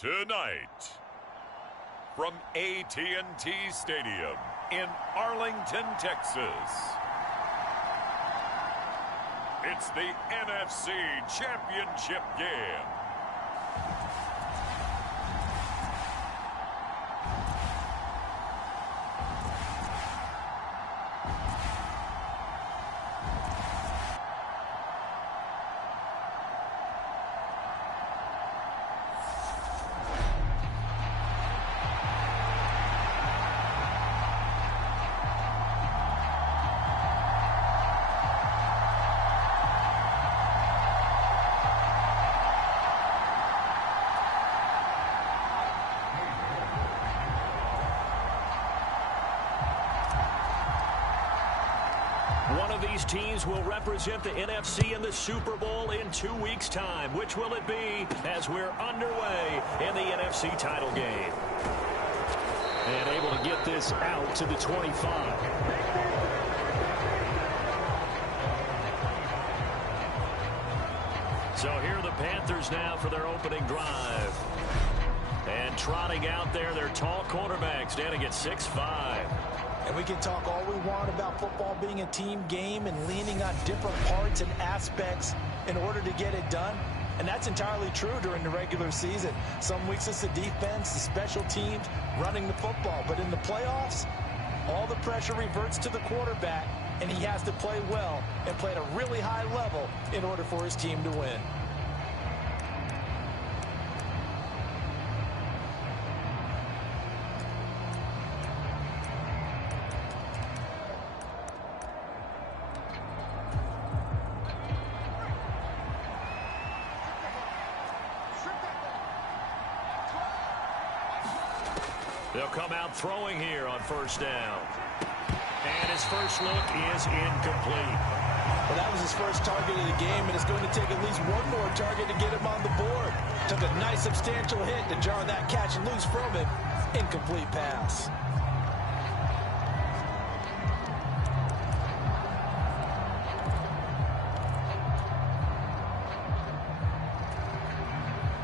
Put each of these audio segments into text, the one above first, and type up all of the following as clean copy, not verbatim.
Tonight, from AT&T Stadium in Arlington, Texas, it's the NFC Championship game. One of these teams will represent the NFC in the Super Bowl in 2 weeks' time. Which will it be as we're underway in the NFC title game? And able to get this out to the 25. So here are the Panthers now for their opening drive. And trotting out there, their tall quarterback standing at 6'5". And we can talk all we want about football being a team game and leaning on different parts and aspects in order to get it done. And that's entirely true during the regular season. Some weeks it's the defense, the special teams, running the football. But in the playoffs, all the pressure reverts to the quarterback, and he has to play well and play at a really high level in order for his team to win. They'll come out throwing here on first down. And his first look is incomplete. Well, that was his first target of the game, and it's going to take at least one more target to get him on the board. Took a nice substantial hit to jar that catch loose from him. Incomplete pass.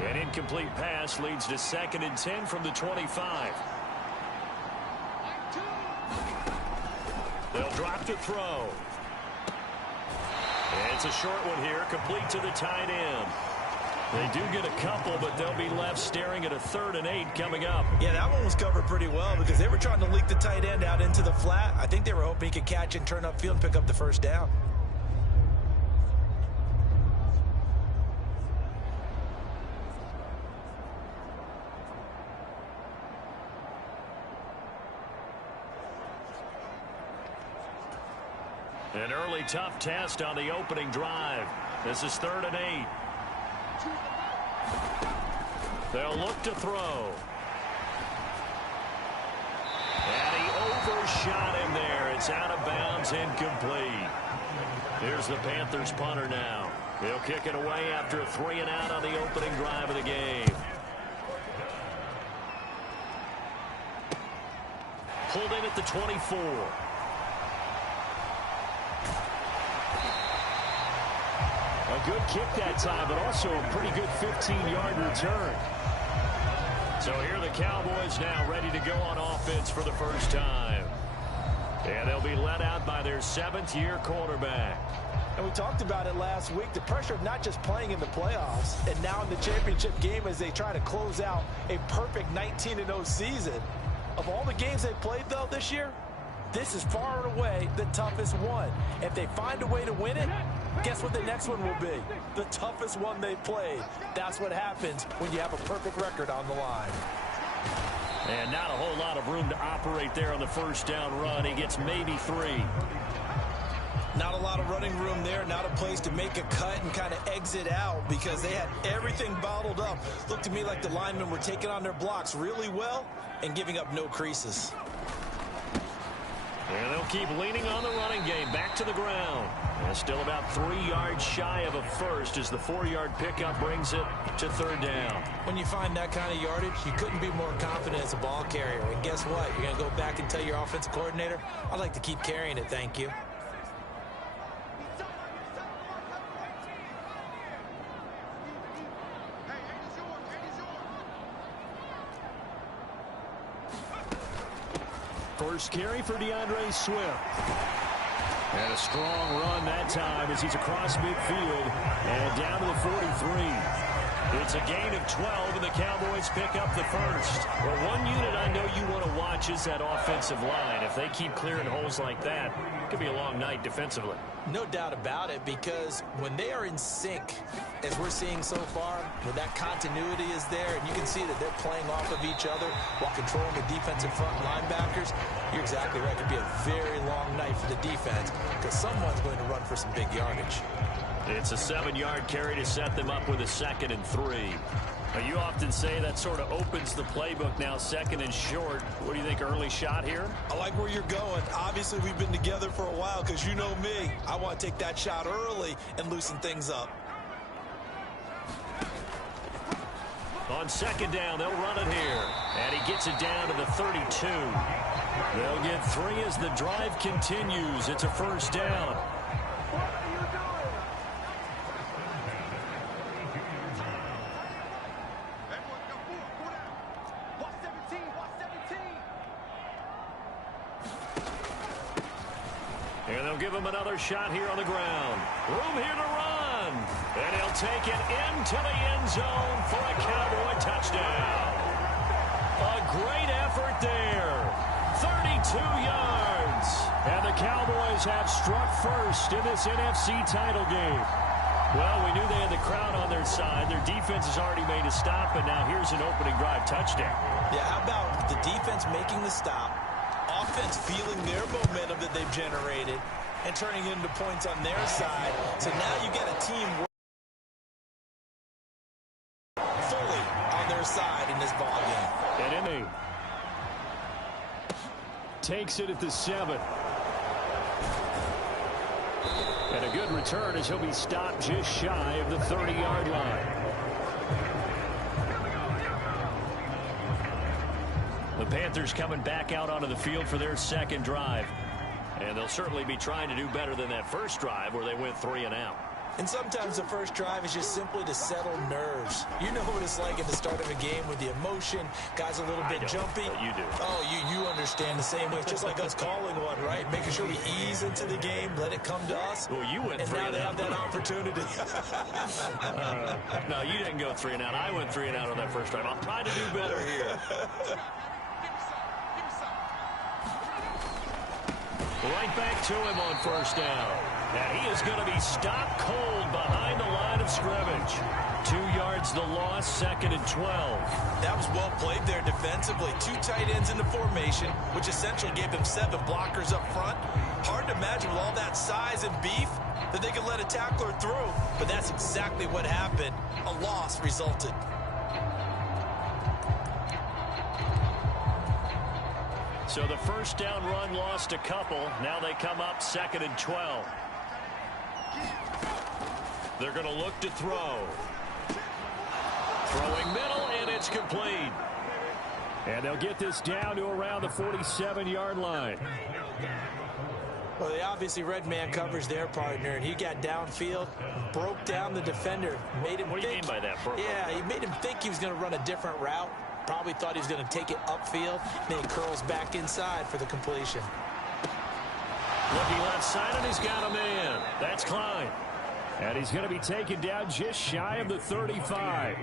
An incomplete pass leads to 2nd and 10 from the 25. They'll drop to throw. It's a short one here, complete to the tight end. They do get a couple, but they'll be left staring at a 3rd and 8 coming up. Yeah, that one was covered pretty well because they were trying to leak the tight end out into the flat. I think they were hoping he could catch and turn upfield and pick up the first down. An early tough test on the opening drive. This is 3rd and 8. They'll look to throw. And he overshot him there. It's out of bounds, incomplete. Here's the Panthers punter now. He'll kick it away after a 3 and out on the opening drive of the game. Pulled in at the 24. A good kick that time, but also a pretty good 15-yard return. So here are the Cowboys now ready to go on offense for the first time. And they'll be led out by their 7th-year quarterback. And we talked about it last week, the pressure of not just playing in the playoffs and now in the championship game as they try to close out a perfect 19-0 season. Of all the games they played, though, this year, this is far and away the toughest one. If they find a way to win it, guess what the next one will be? The toughest one they played. That's what happens when you have a perfect record on the line. And not a whole lot of room to operate there on the first down run. He gets maybe 3. Not a lot of running room there. Not a place to make a cut and kind of exit out because they had everything bottled up. Looked to me like the linemen were taking on their blocks really well and giving up no creases. And they'll keep leaning on the running game. Back to the ground. And still about 3 yards shy of a first as the 4-yard pickup brings it to 3rd down. When you find that kind of yardage, you couldn't be more confident as a ball carrier. And guess what? You're going to go back and tell your offensive coordinator, I'd like to keep carrying it, thank you. First carry for DeAndre Swift. And a strong run that time as he's across midfield and down to the 43. It's a gain of 12, and the Cowboys pick up the first. Well, one unit I know you want to watch is that offensive line. If they keep clearing holes like that, it could be a long night defensively. No doubt about it, because when they are in sync, as we're seeing so far, when that continuity is there, and you can see that they're playing off of each other while controlling the defensive front linebackers, you're exactly right. It could be a very long night for the defense because someone's going to run for some big yardage. It's a 7-yard carry to set them up with a 2nd and 3. Now, you often say that sort of opens the playbook now, 2nd and short. What do you think, early shot here? I like where you're going. Obviously, we've been together for a while because you know me. I want to take that shot early and loosen things up. On 2nd down, they'll run it here. And he gets it down to the 32. They'll get 3 as the drive continues. It's a 1st down. And they'll give him another shot here on the ground. Room here to run. And he'll take it into the end zone for a Cowboy touchdown. A great effort there. 32 yards. And the Cowboys have struck first in this NFC title game. Well, we knew they had the crowd on their side. Their defense has already made a stop, and now here's an opening drive touchdown. Yeah, how about the defense making the stop, offense feeling their momentum that they've generated, and turning into points on their side. So now you get a team fully on their side in this ballgame. And in takes it at the 7. And a good return as he'll be stopped just shy of the 30-yard line. The Panthers coming back out onto the field for their 2nd drive. And they'll certainly be trying to do better than that first drive where they went 3 and out. And sometimes the first drive is just simply to settle nerves. You know what it's like at the start of a game with the emotion. Guys a little bit jumpy. You do. Oh, you understand the same way. It's just like us calling one, right? Making sure we ease into the game, let it come to us. Well, you went 3 and out. And now out. they have that opportunity. No, you didn't go 3 and out. I went 3 and out on that first drive. I'll try to do better here. Right back to him on 1st down. And he is going to be stopped cold behind the line of scrimmage. 2 yards the loss, 2nd and 12. That was well played there defensively. 2 tight ends in the formation, which essentially gave them 7 blockers up front. Hard to imagine with all that size and beef that they could let a tackler through. But that's exactly what happened. A loss resulted. So the 1st down run lost a couple. Now they come up 2nd and 12. They're going to look to throw. Throwing middle, and it's complete. And they'll get this down to around the 47-yard line. Well, they obviously read man coverage their partner, and he got downfield, broke down the defender, made him What do you mean by that, Burke? Yeah, he made him think he was going to run a different route. Probably thought he was going to take it upfield. Then he curls back inside for the completion. Looking left side, and he's got a man. That's Klein. And he's going to be taken down just shy of the 35.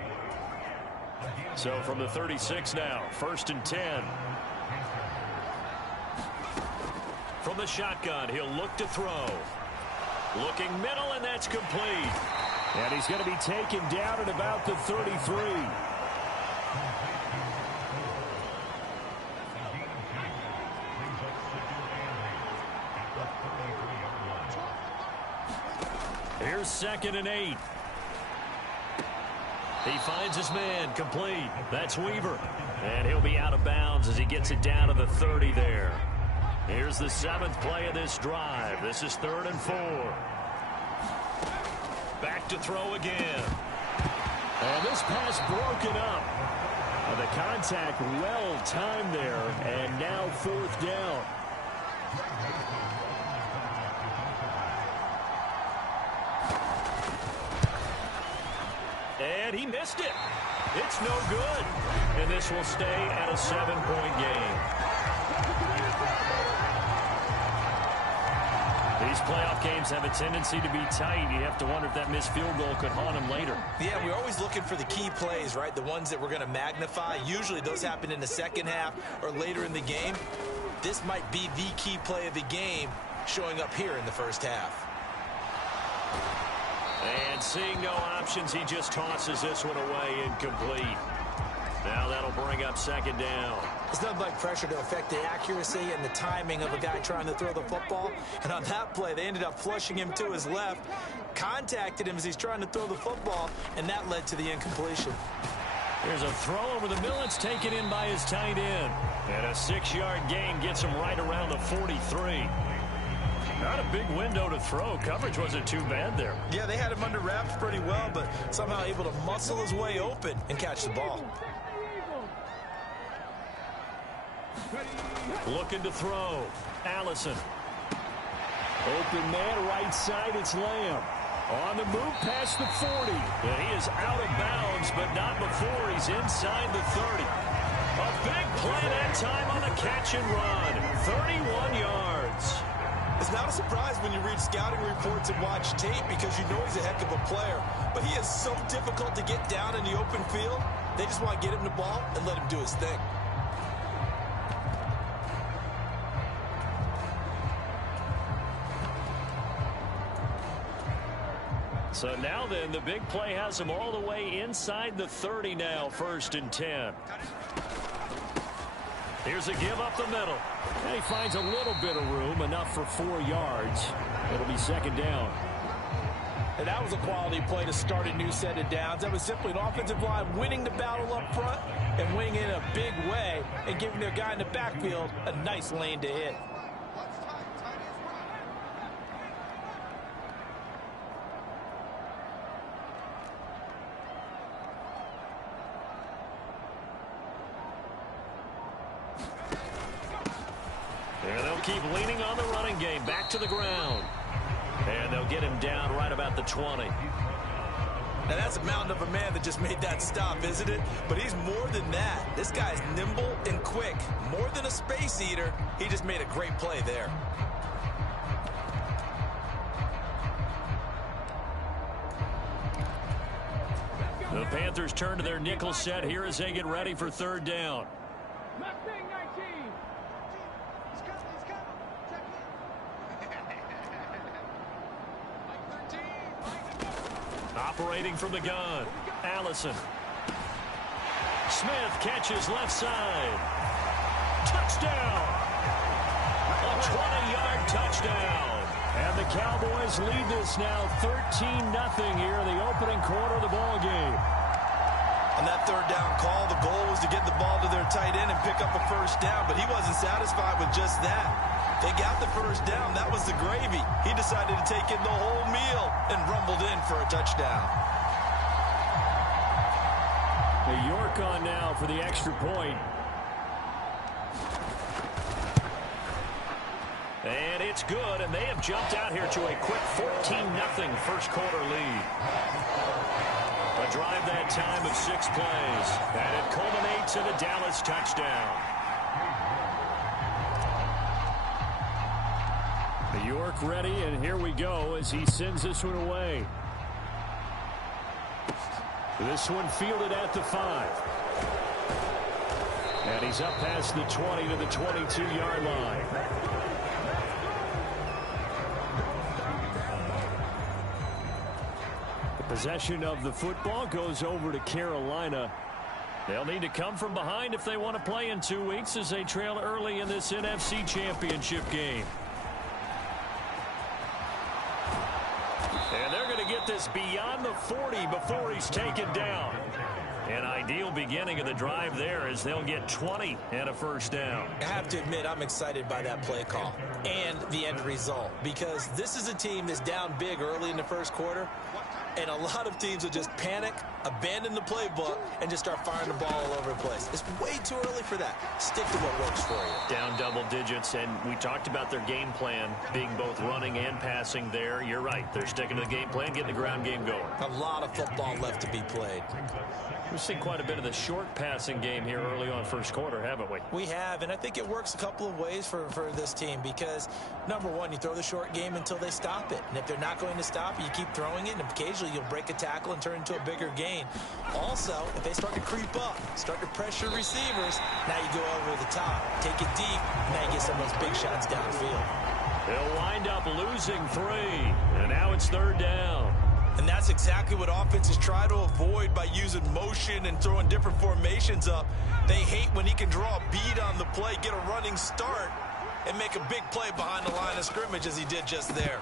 So from the 36 now, 1st and 10. From the shotgun, he'll look to throw. Looking middle, and that's complete. And he's going to be taken down at about the 33. Here's 2nd and 8. He finds his man, complete. That's Weaver. And he'll be out of bounds as he gets it down to the 30 there. Here's the 7th play of this drive. This is 3rd and 4. Back to throw again. And this pass broken up. The contact well timed there. And now 4th down. And he missed it. It's no good. And this will stay at a 7-point game. These playoff games have a tendency to be tight. You have to wonder if that missed field goal could haunt him later. Yeah, we're always looking for the key plays, right? The ones that we're going to magnify. Usually those happen in the second half or later in the game. This might be the key play of the game showing up here in the first half. And seeing no options, he just tosses this one away incomplete. Now that'll bring up second down. It's nothing like pressure to affect the accuracy and the timing of a guy trying to throw the football. And on that play, they ended up flushing him to his left, contacted him as he's trying to throw the football, and that led to the incompletion. Here's a throw over the middle. It's taken in by his tight end. And a 6-yard gain gets him right around the 43. Not a big window to throw. Coverage wasn't too bad there. Yeah, they had him under wraps pretty well, but somehow able to muscle his way open and catch the ball. Looking to throw. Allison. Open man, right side, it's Lamb. On the move past the 40. And he is out of bounds, but not before he's inside the 30. A big play that time on the catch and run. 31 yards. It's not a surprise when you read scouting reports and watch tape because you know he's a heck of a player. But he is so difficult to get down in the open field. They just want to get him the ball and let him do his thing. So now then, the big play has him all the way inside the 30 now, 1st and 10. Here's a give up the middle. And he finds a little bit of room, enough for 4 yards. It'll be second down. And that was a quality play to start a new set of downs. That was simply an offensive line winning the battle up front and winning in a big way and giving their guy in the backfield a nice lane to hit. And they'll keep leaning on the running game. Back to the ground. And they'll get him down right about the 20. Now that's a mountain of a man that just made that stop, isn't it? But he's more than that. This guy's nimble and quick. More than a space eater. He just made a great play there. The Panthers turn to their nickel set here as they get ready for 3rd down. Operating from the gun, Allison. Smith catches left side. Touchdown! A 20-yard touchdown. And the Cowboys lead this now 13-0 here in the opening quarter of the ball game. On that 3rd down call, the goal was to get the ball to their tight end and pick up a 1st down, but he wasn't satisfied with just that. They got the 1st down. That was the gravy. He decided to take in the whole meal and rumbled in for a touchdown. York on now for the extra point. And it's good, and they have jumped out here to a quick 14-0 first quarter lead. A drive that time of 6 plays, and it culminates in a Dallas touchdown. York ready, and here we go as he sends this one away. This one fielded at the 5. And he's up past the 20 to the 22-yard line. The possession of the football goes over to Carolina. They'll need to come from behind if they want to play in 2 weeks as they trail early in this NFC Championship game. And they're going to get this beyond the 40 before he's taken down. An ideal beginning of the drive there as they'll get 20 and a 1st down. I have to admit, I'm excited by that play call and the end result because this is a team that's down big early in the 1st quarter. And a lot of teams will just panic, abandon the playbook, and just start firing the ball all over the place. It's way too early for that. Stick to what works for you. Down double digits, and we talked about their game plan being both running and passing there. You're right. They're sticking to the game plan, getting the ground game going. A lot of football left to be played. We've seen quite a bit of the short passing game here early on first quarter, haven't we? We have, and I think it works a couple of ways for this team because, number one, you throw the short game until they stop it. And if they're not going to stop it, you keep throwing it, and occasionally you'll break a tackle and turn into a bigger gain. Also, if they start to creep up, start to pressure receivers, now you go over the top, take it deep, now you get some of those big shots downfield. They'll wind up losing 3, and now it's 3rd down. And that's exactly what offenses try to avoid by using motion and throwing different formations up. They hate when he can draw a bead on the play, get a running start, and make a big play behind the line of scrimmage as he did just there.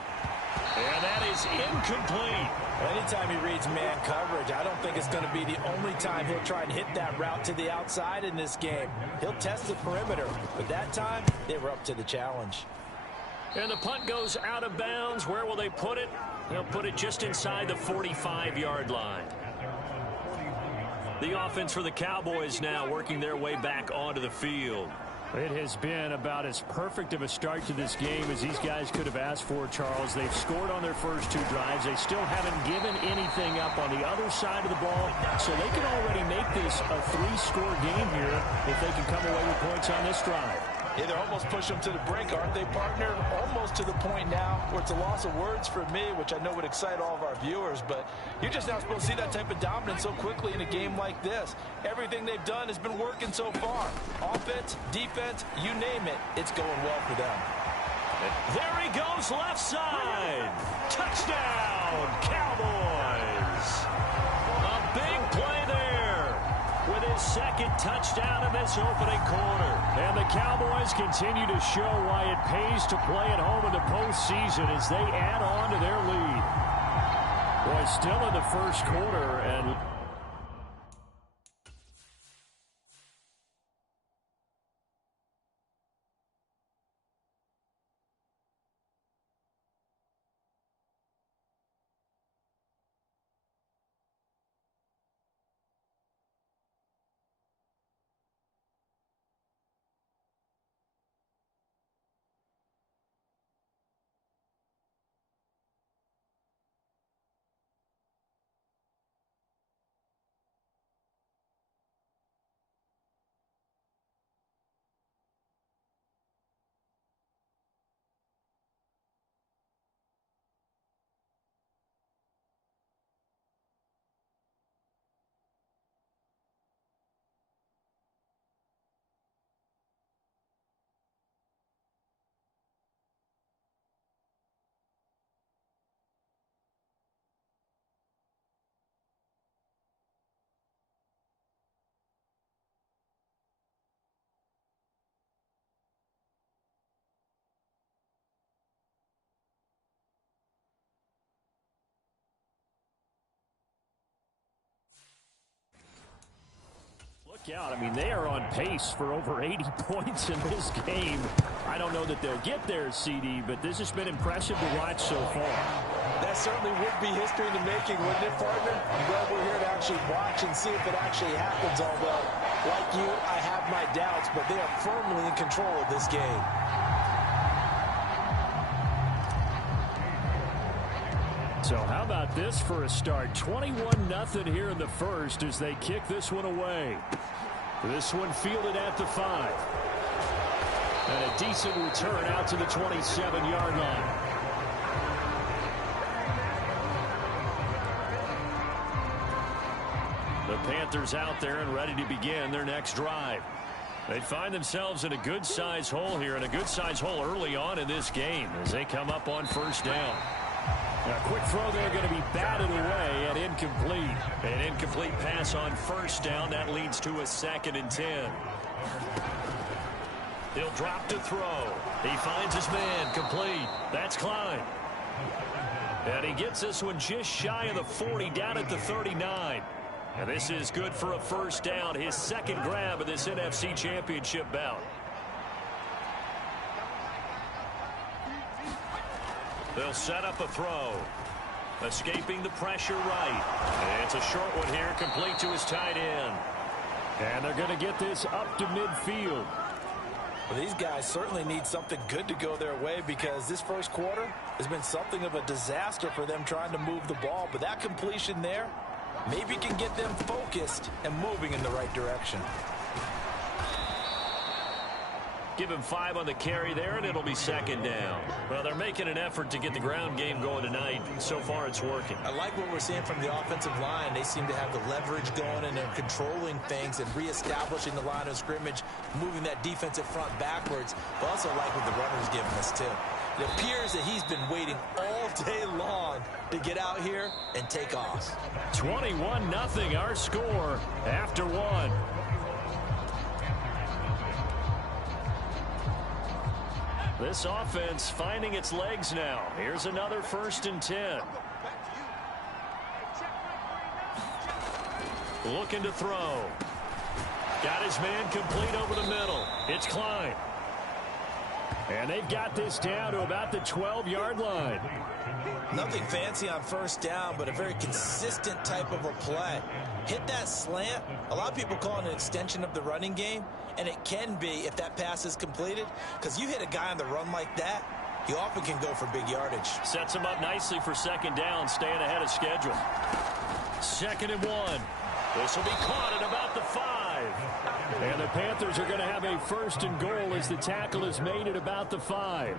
And that is incomplete. Anytime he reads man coverage, I don't think it's going to be the only time he'll try and hit that route to the outside in this game. He'll test the perimeter, but that time they were up to the challenge. And the punt goes out of bounds. Where will they put it? They'll put it just inside the 45-yard line. The offense for the Cowboys now working their way back onto the field. It has been about as perfect of a start to this game as these guys could have asked for, Charles. They've scored on their first 2 drives. They still haven't given anything up on the other side of the ball, so they can already make this a 3-score game here if they can come away with points on this drive. Yeah, they're almost pushing them to the brink, aren't they, partner? Almost to the point now where it's a loss of words for me, which I know would excite all of our viewers, but you're just not supposed to see that type of dominance so quickly in a game like this. Everything they've done has been working so far. Offense, defense, you name it, it's going well for them. There he goes, left side. Touchdown, Cowboys. A big play there with his second touchdown in this opening quarter. And the Cowboys continue to show why it pays to play at home in the postseason as they add on to their lead. Boy, still in the first quarter, and out. I mean, they are on pace for over 80 points in this game. I don't know that they'll get there, CD, but this has been impressive to watch so far. That certainly would be history in the making, wouldn't it, partner? I'm glad we're here to actually watch and see if it actually happens, although, like you, I have my doubts, but they are firmly in control of this game. So how about this for a start? 21-0 here in the first as they kick this one away. This one fielded at the 5. And a decent return out to the 27-yard line. The Panthers out there and ready to begin their next drive. They find themselves in a good-size hole here, and a good-size hole early on in this game as they come up on first down. A quick throw there going to be batted away and incomplete. An incomplete pass on first down. That leads to a 2nd and 10. He'll drop to throw. He finds his man complete. That's Klein. And he gets this one just shy of the 40 down at the 39. And this is good for a first down. His second grab of this NFC Championship bout. They'll set up a throw. Escaping the pressure right. It's a short one here, complete to his tight end. And they're going to get this up to midfield. Well, these guys certainly need something good to go their way because this first quarter has been something of a disaster for them trying to move the ball. But that completion there maybe can get them focused and moving in the right direction. Give him 5 on the carry there, and it'll be second down. Well, they're making an effort to get the ground game going tonight. So far, it's working. I like what we're seeing from the offensive line. They seem to have the leverage going, and they're controlling things and reestablishing the line of scrimmage, moving that defensive front backwards. But also like what the runner's giving us, too. It appears that he's been waiting all day long to get out here and take off. 21-0 our score after one. This offense finding its legs now. Here's another 1st and 10. Looking to throw. Got his man complete over the middle. It's Klein. And they've got this down to about the 12-yard line. Nothing fancy on first down, but a very consistent type of a play. Hit that slant. A lot of people call it an extension of the running game, and it can be if that pass is completed, because you hit a guy on the run like that, he often can go for big yardage. Sets him up nicely for second down, staying ahead of schedule. 2nd and 1. This will be caught at about the 5. And the Panthers are going to have a 1st and goal as the tackle is made at about the 5.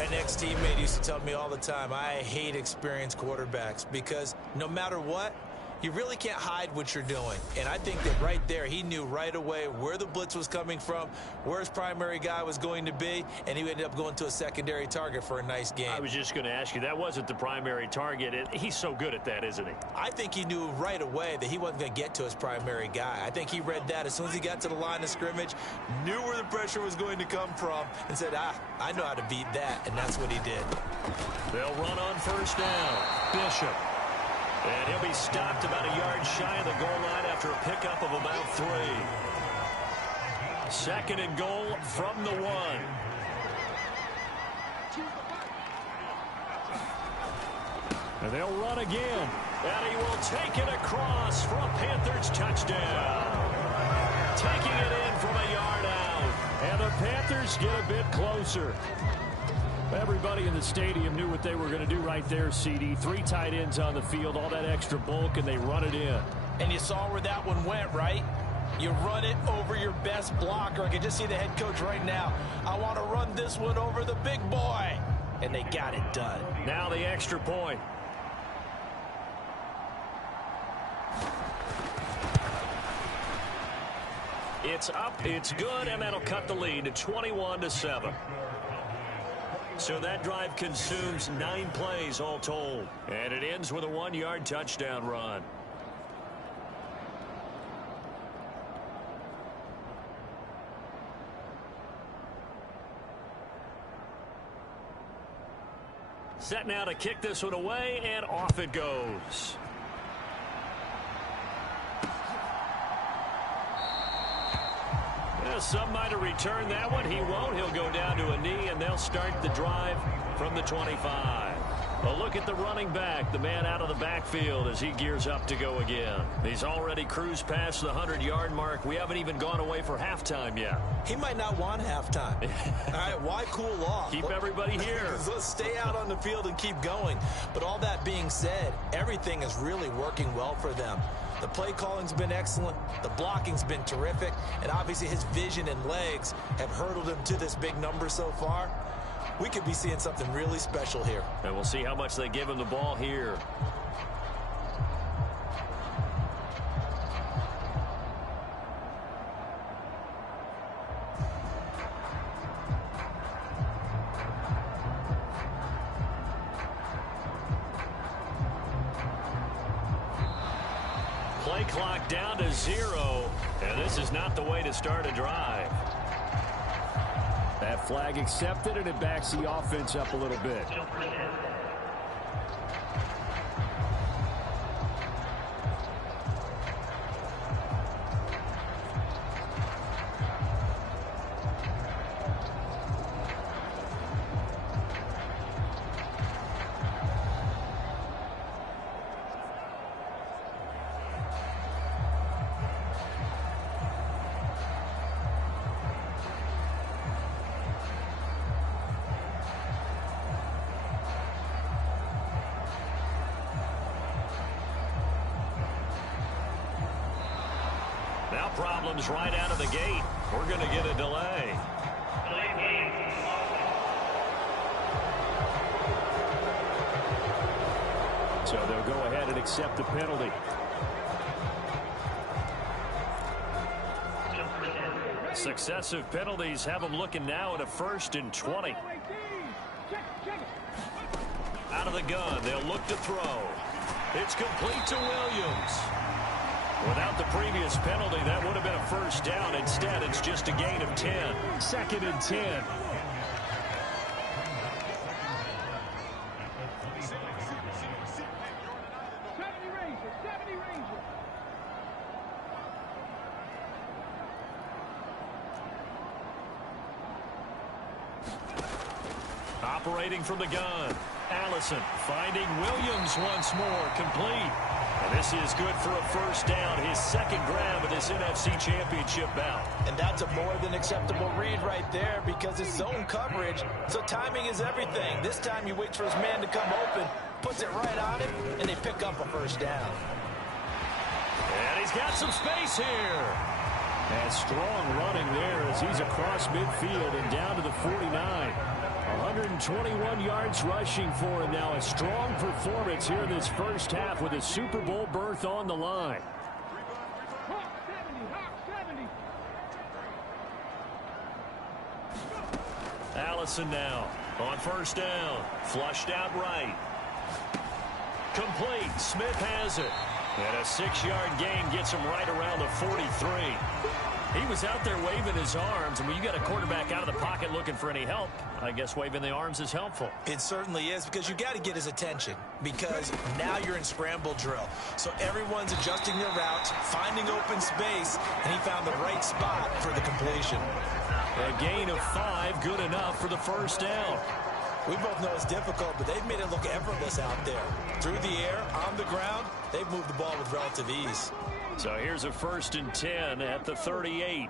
An ex-teammate used to tell me all the time, I hate experienced quarterbacks because no matter what, you really can't hide what you're doing. And I think that right there, he knew right away where the blitz was coming from, where his primary guy was going to be, and he ended up going to a secondary target for a nice game. I was just going to ask you, that wasn't the primary target. He's so good at that, isn't he? I think he knew right away that he wasn't going to get to his primary guy. I think he read that as soon as he got to the line of scrimmage, knew where the pressure was going to come from, and said, I know how to beat that, and that's what he did. They'll run on 1st down. Bishop. And he'll be stopped about a yard shy of the goal line after a pickup of about 3. 2nd and goal from the 1. And they'll run again. And he will take it across for a Panthers touchdown. Taking it in from a yard out. And the Panthers get a bit closer. Everybody in the stadium knew what they were going to do right there, CD. 3 tight ends on the field, all that extra bulk, and they run it in. And you saw where that one went, right? You run it over your best blocker. I can just see the head coach right now. I want to run this one over the big boy. And they got it done. Now the extra point. It's up, it's good, and that'll cut the lead to 21-7. So that drive consumes 9 plays all told. And it ends with a 1-yard touchdown run. Set now to kick this one away, and off it goes. Some might have returned that one. He won't. He'll go down to a knee, and they'll start the drive from the 25. A look at the running back, the man out of the backfield as he gears up to go again. He's already cruised past the 100-yard mark. We haven't even gone away for halftime yet. He might not want halftime. All right, why cool off? Keep everybody here. Let's stay out on the field and keep going. But all that being said, everything is really working well for them. The play calling's been excellent. The blocking's been terrific. And obviously his vision and legs have hurdled him to this big number so far. We could be seeing something really special here. And we'll see how much they give him the ball here. Play clock down to 0, and this is not the way to start a drive. That flag accepted, and it backs the offense up a little bit. Now problems right out of the gate. We're going to get a delay. So they'll go ahead and accept the penalty. Successive penalties have them looking now at a 1st and 20. Out of the gun, they'll look to throw. It's complete to Williams. Without the previous penalty, that would have been a 1st down. Instead, it's just a gain of 10. 2nd and 10. Operating from the gun. Allison finding Williams once more, complete. And this is good for a 1st down, his 2nd grab of this NFC Championship bout. And that's a more than acceptable read right there because it's zone coverage, so timing is everything. This time he waits for his man to come open, puts it right on him, and they pick up a 1st down. And he's got some space here. And strong running there as he's across midfield and down to the 49. 121 yards rushing for him now. A strong performance here in this 1st half with a Super Bowl berth on the line. Allison now on 1st down. Flushed out right. Complete. Smith has it. And a 6-yard gain gets him right around the 43. He was out there waving his arms, and when you got a quarterback out of the pocket looking for any help, I guess waving the arms is helpful. It certainly is, because you got to get his attention, because now you're in scramble drill. So everyone's adjusting their routes, finding open space, and he found the right spot for the completion. A gain of 5, good enough for the 1st down. We both know it's difficult, but they've made it look effortless out there. Through the air, on the ground, they've moved the ball with relative ease. So here's a 1st and 10 at the 38.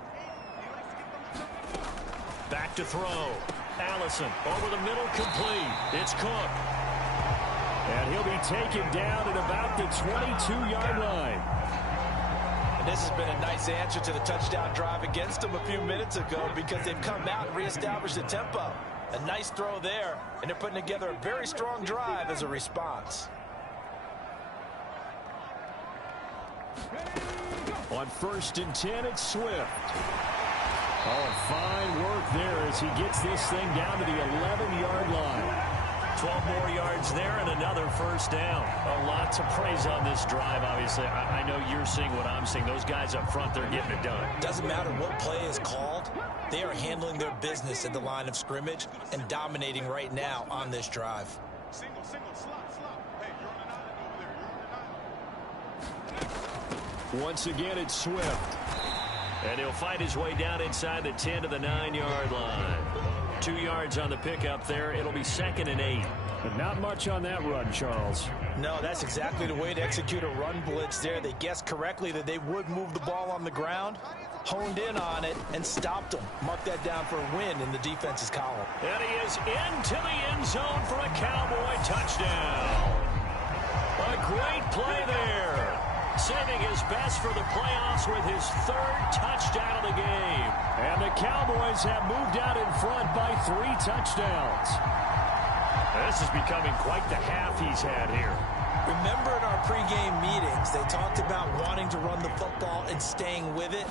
Back to throw. Allison over the middle, complete. It's Cook. And he'll be taken down at about the 22-yard line. And this has been a nice answer to the touchdown drive against them a few minutes ago because they've come out and reestablished the tempo. A nice throw there, and they're putting together a very strong drive as a response. On 1st and 10, it's Swift. Oh, fine work there as he gets this thing down to the 11-yard line. 12 more yards there and another 1st down. A lot to praise on this drive, obviously. I know you're seeing what I'm seeing. Those guys up front, they're getting it done. Doesn't matter what play is called. They are handling their business at the line of scrimmage and dominating right now on this drive. Single, slot. Hey, you're on an island over there. Once again, it's Swift. And he'll fight his way down inside the 10 to the 9-yard line. 2 yards on the pickup there. It'll be 2nd and 8. But not much on that run, Charles. No, that's exactly the way to execute a run blitz there. They guessed correctly that they would move the ball on the ground, honed in on it, and stopped them. Mark that down for a win in the defense's column. And he is into the end zone for a Cowboy touchdown. A great play there. Saving his best for the playoffs with his 3rd touchdown of the game. And the Cowboys have moved out in front by 3 touchdowns. This is becoming quite the half he's had here. Remember in our pregame meetings, they talked about wanting to run the football and staying with it.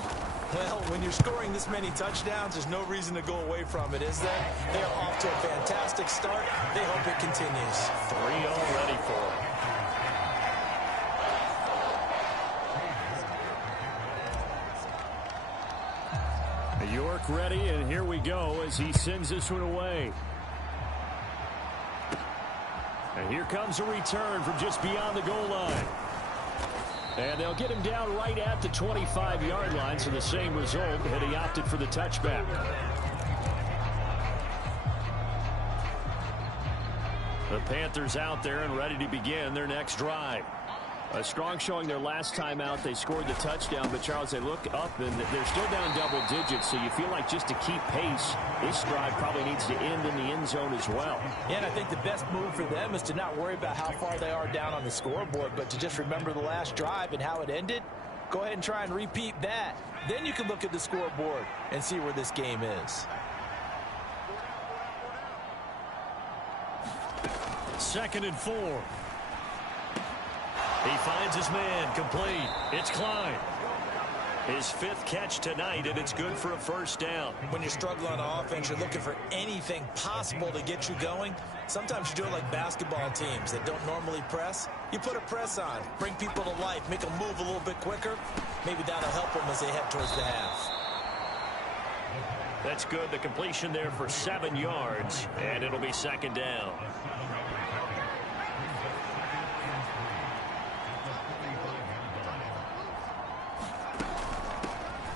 Well, when you're scoring this many touchdowns, there's no reason to go away from it, is there? They're off to a fantastic start. They hope it continues. 3 already for them. York ready, and here we go as he sends this one away. And here comes a return from just beyond the goal line. And they'll get him down right at the 25-yard line, so the same result, and he opted for the touchback. The Panthers out there and ready to begin their next drive. A strong showing their last time out. They scored the touchdown, but Charles, they look up and they're still down double digits, so you feel like just to keep pace, this drive probably needs to end in the end zone as well. Yeah, and I think the best move for them is to not worry about how far they are down on the scoreboard, but to just remember the last drive and how it ended. Go ahead and try and repeat that. Then you can look at the scoreboard and see where this game is. 2nd and 4. He finds his man, complete. It's Klein. His 5th catch tonight, and it's good for a first down. When you're struggling on offense, you're looking for anything possible to get you going. Sometimes you do it like basketball teams that don't normally press. You put a press on, bring people to life, make them move a little bit quicker. Maybe that'll help them as they head towards the half. That's good. The completion there for 7 yards, and it'll be 2nd down.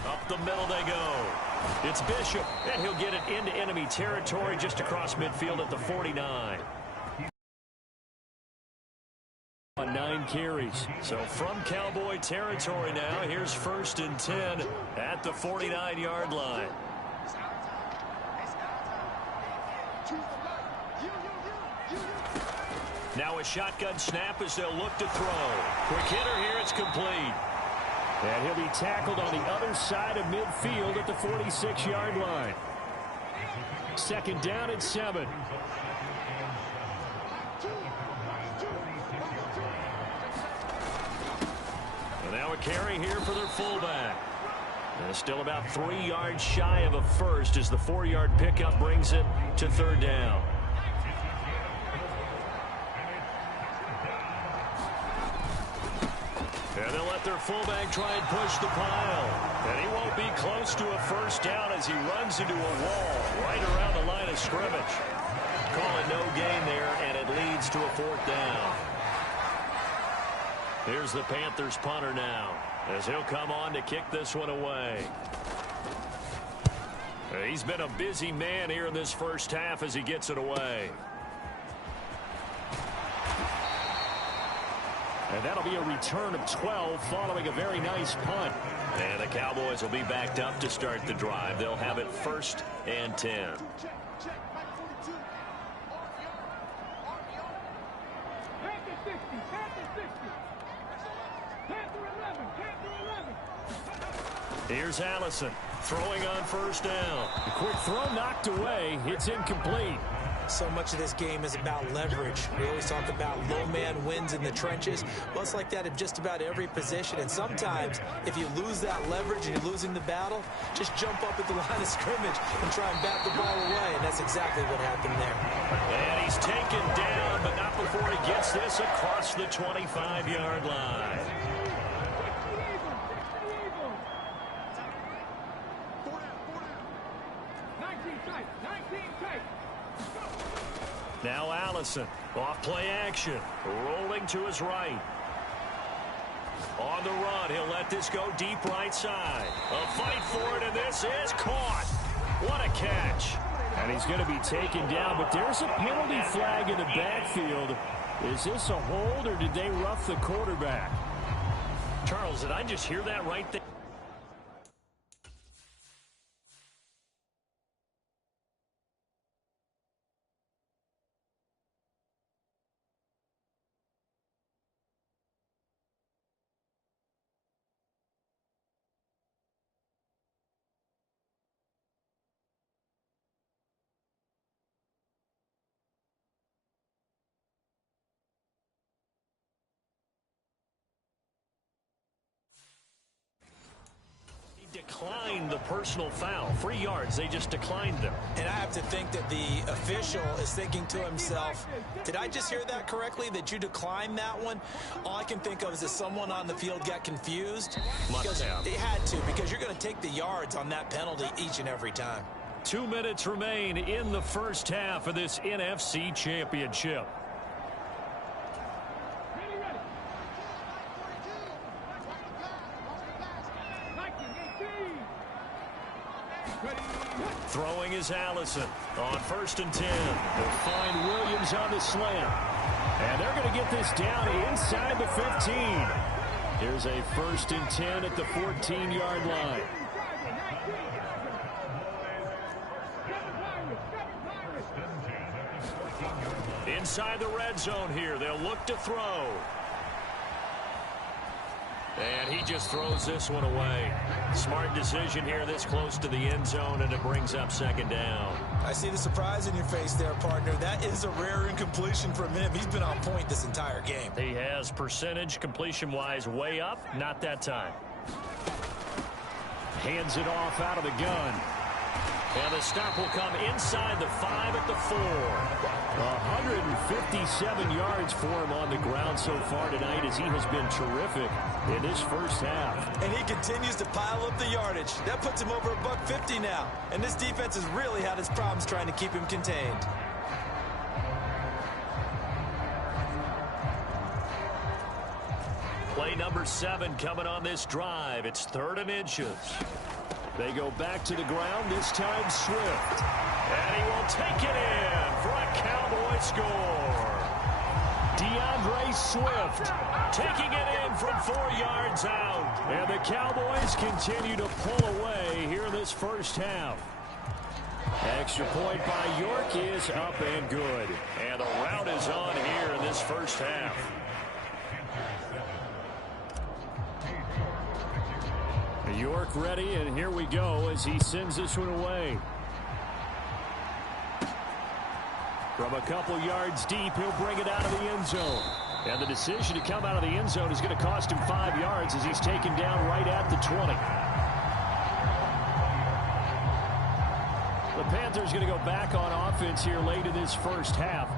Up the middle they go. It's Bishop, and he'll get it into enemy territory just across midfield at the 49. On 9 carries. So from Cowboy territory now, here's 1st and 10 at the 49-yard line. Now a shotgun snap as they'll look to throw. Quick hitter here, it's complete. And he'll be tackled on the other side of midfield at the 46-yard line. 2nd down and 7. And now a carry here for their fullback. And still about 3 yards shy of a first as the 4-yard pickup brings it to 3rd down. And they'll let their fullback try and push the pile. And he won't be close to a first down as he runs into a wall right around the line of scrimmage. Call it no gain there, and it leads to a 4th down. Here's the Panthers punter now as he'll come on to kick this one away. He's been a busy man here in this first half as he gets it away. And that'll be a return of 12 following a very nice punt. And the Cowboys will be backed up to start the drive. They'll have it 1st and 10. Here's Allison throwing on 1st down. A quick throw knocked away. It's incomplete. So much of this game is about leverage. We always talk about low man wins in the trenches. Well, it's like that in just about every position. And sometimes, if you lose that leverage and you're losing the battle, just jump up at the line of scrimmage and try and bat the ball away. And that's exactly what happened there. And he's taken down, but not before he gets this across the 25-yard line. Now Allison, off play action, rolling to his right. On the run, he'll let this go deep right side. A fight for it, and this is caught. What a catch. And he's going to be taken down, but there's a penalty flag in the backfield. Is this a hold, or did they rough the quarterback? Charles, did I just hear that right there? Declined the personal foul. 3 yards, they just declined them. And I have to think that the official is thinking to himself, did I just hear that correctly, that you declined that one? All I can think of is that someone on the field got confused. Must have. They had to, because you're going to take the yards on that penalty each and every time. 2 minutes remain in the first half of this NFC Championship. Throwing is Allison on 1st and 10. They'll find Williams on the slant. And they're going to get this down inside the 15. Here's a 1st and 10 at the 14-yard line. Inside the red zone here. They'll look to throw. And he just throws this one away. Smart decision here this close to the end zone, and it brings up second down. I see the surprise in your face there, partner. That is a rare incompletion from him. He's been on point this entire game. He has percentage completion-wise way up. Not that time. Hands it off out of the gun. And the stop will come inside the 5 at the 4. 157 yards for him on the ground so far tonight, as he has been terrific in this first half. And he continues to pile up the yardage. That puts him over $150 now. And this defense has really had its problems trying to keep him contained. Play number 7 coming on this drive. It's 3rd and inches. They go back to the ground, this time Swift. And he will take it in for a Cowboy score. DeAndre Swift Taking it in from 4 yards out. And the Cowboys continue to pull away here in this first half. Extra point by York is up and good. And the route is on here in this first half. York ready, and here we go as he sends this one away. From a couple yards deep, he'll bring it out of the end zone. And the decision to come out of the end zone is going to cost him 5 yards as he's taken down right at the 20. The Panthers going to go back on offense here late in this first half.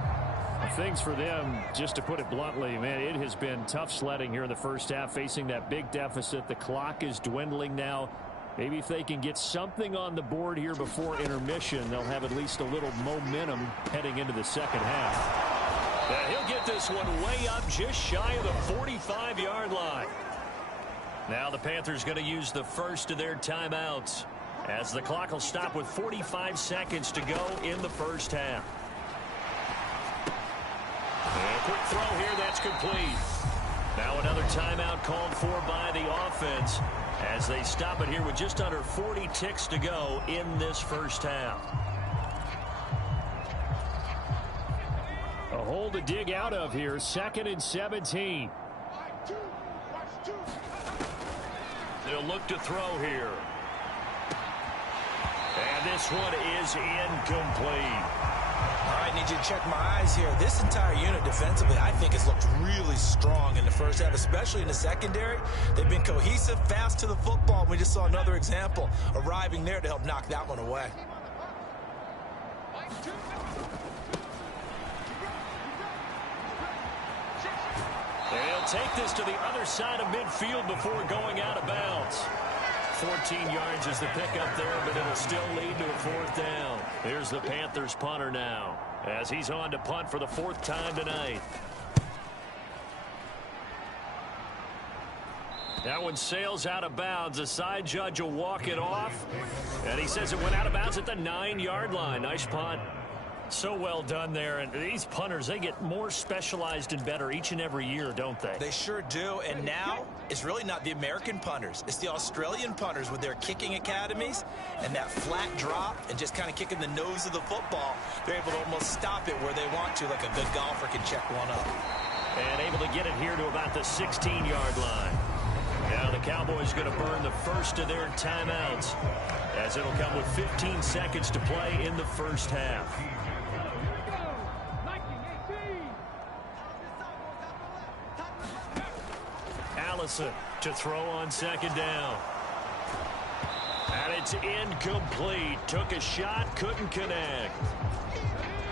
Things for them, just to put it bluntly, man, it has been tough sledding here in the first half, facing that big deficit. The clock is dwindling now. Maybe if they can get something on the board here before intermission, they'll have at least a little momentum heading into the second half. And he'll get this one way up just shy of the 45-yard line. Now the Panthers going to use the first of their timeouts, as the clock will stop with 45 seconds to go in the first half. And a quick throw here, that's complete. Now another timeout called for by the offense as they stop it here with just under 40 ticks to go in this first half. A hole to dig out of here, 2nd and 17. They'll look to throw here. And this one is incomplete. I need you to check my eyes here. This entire unit defensively, I think, has looked really strong in the first half, especially in the secondary. They've been cohesive, fast to the football. We just saw another example arriving there to help knock that one away. They'll take this to the other side of midfield before going out of bounds. 14 yards is the pickup there, but it'll still lead to a 4th down. Here's the Panthers punter now, as he's on to punt for the 4th time tonight. That one sails out of bounds. The side judge will walk it off, and he says it went out of bounds at the 9-yard line. Nice punt. So well done there. And these punters, they get more specialized and better each and every year, don't they? They sure do. And now it's really not the American punters. It's the Australian punters with their kicking academies and that flat drop and just kind of kicking the nose of the football. They're able to almost stop it where they want to, like a good golfer can check one up. And able to get it here to about the 16-yard line. Now the Cowboys going to burn the first of their timeouts, as it'll come with 15 seconds to play in the first half. Allison to throw on 2nd down. And it's incomplete. Took a shot, couldn't connect.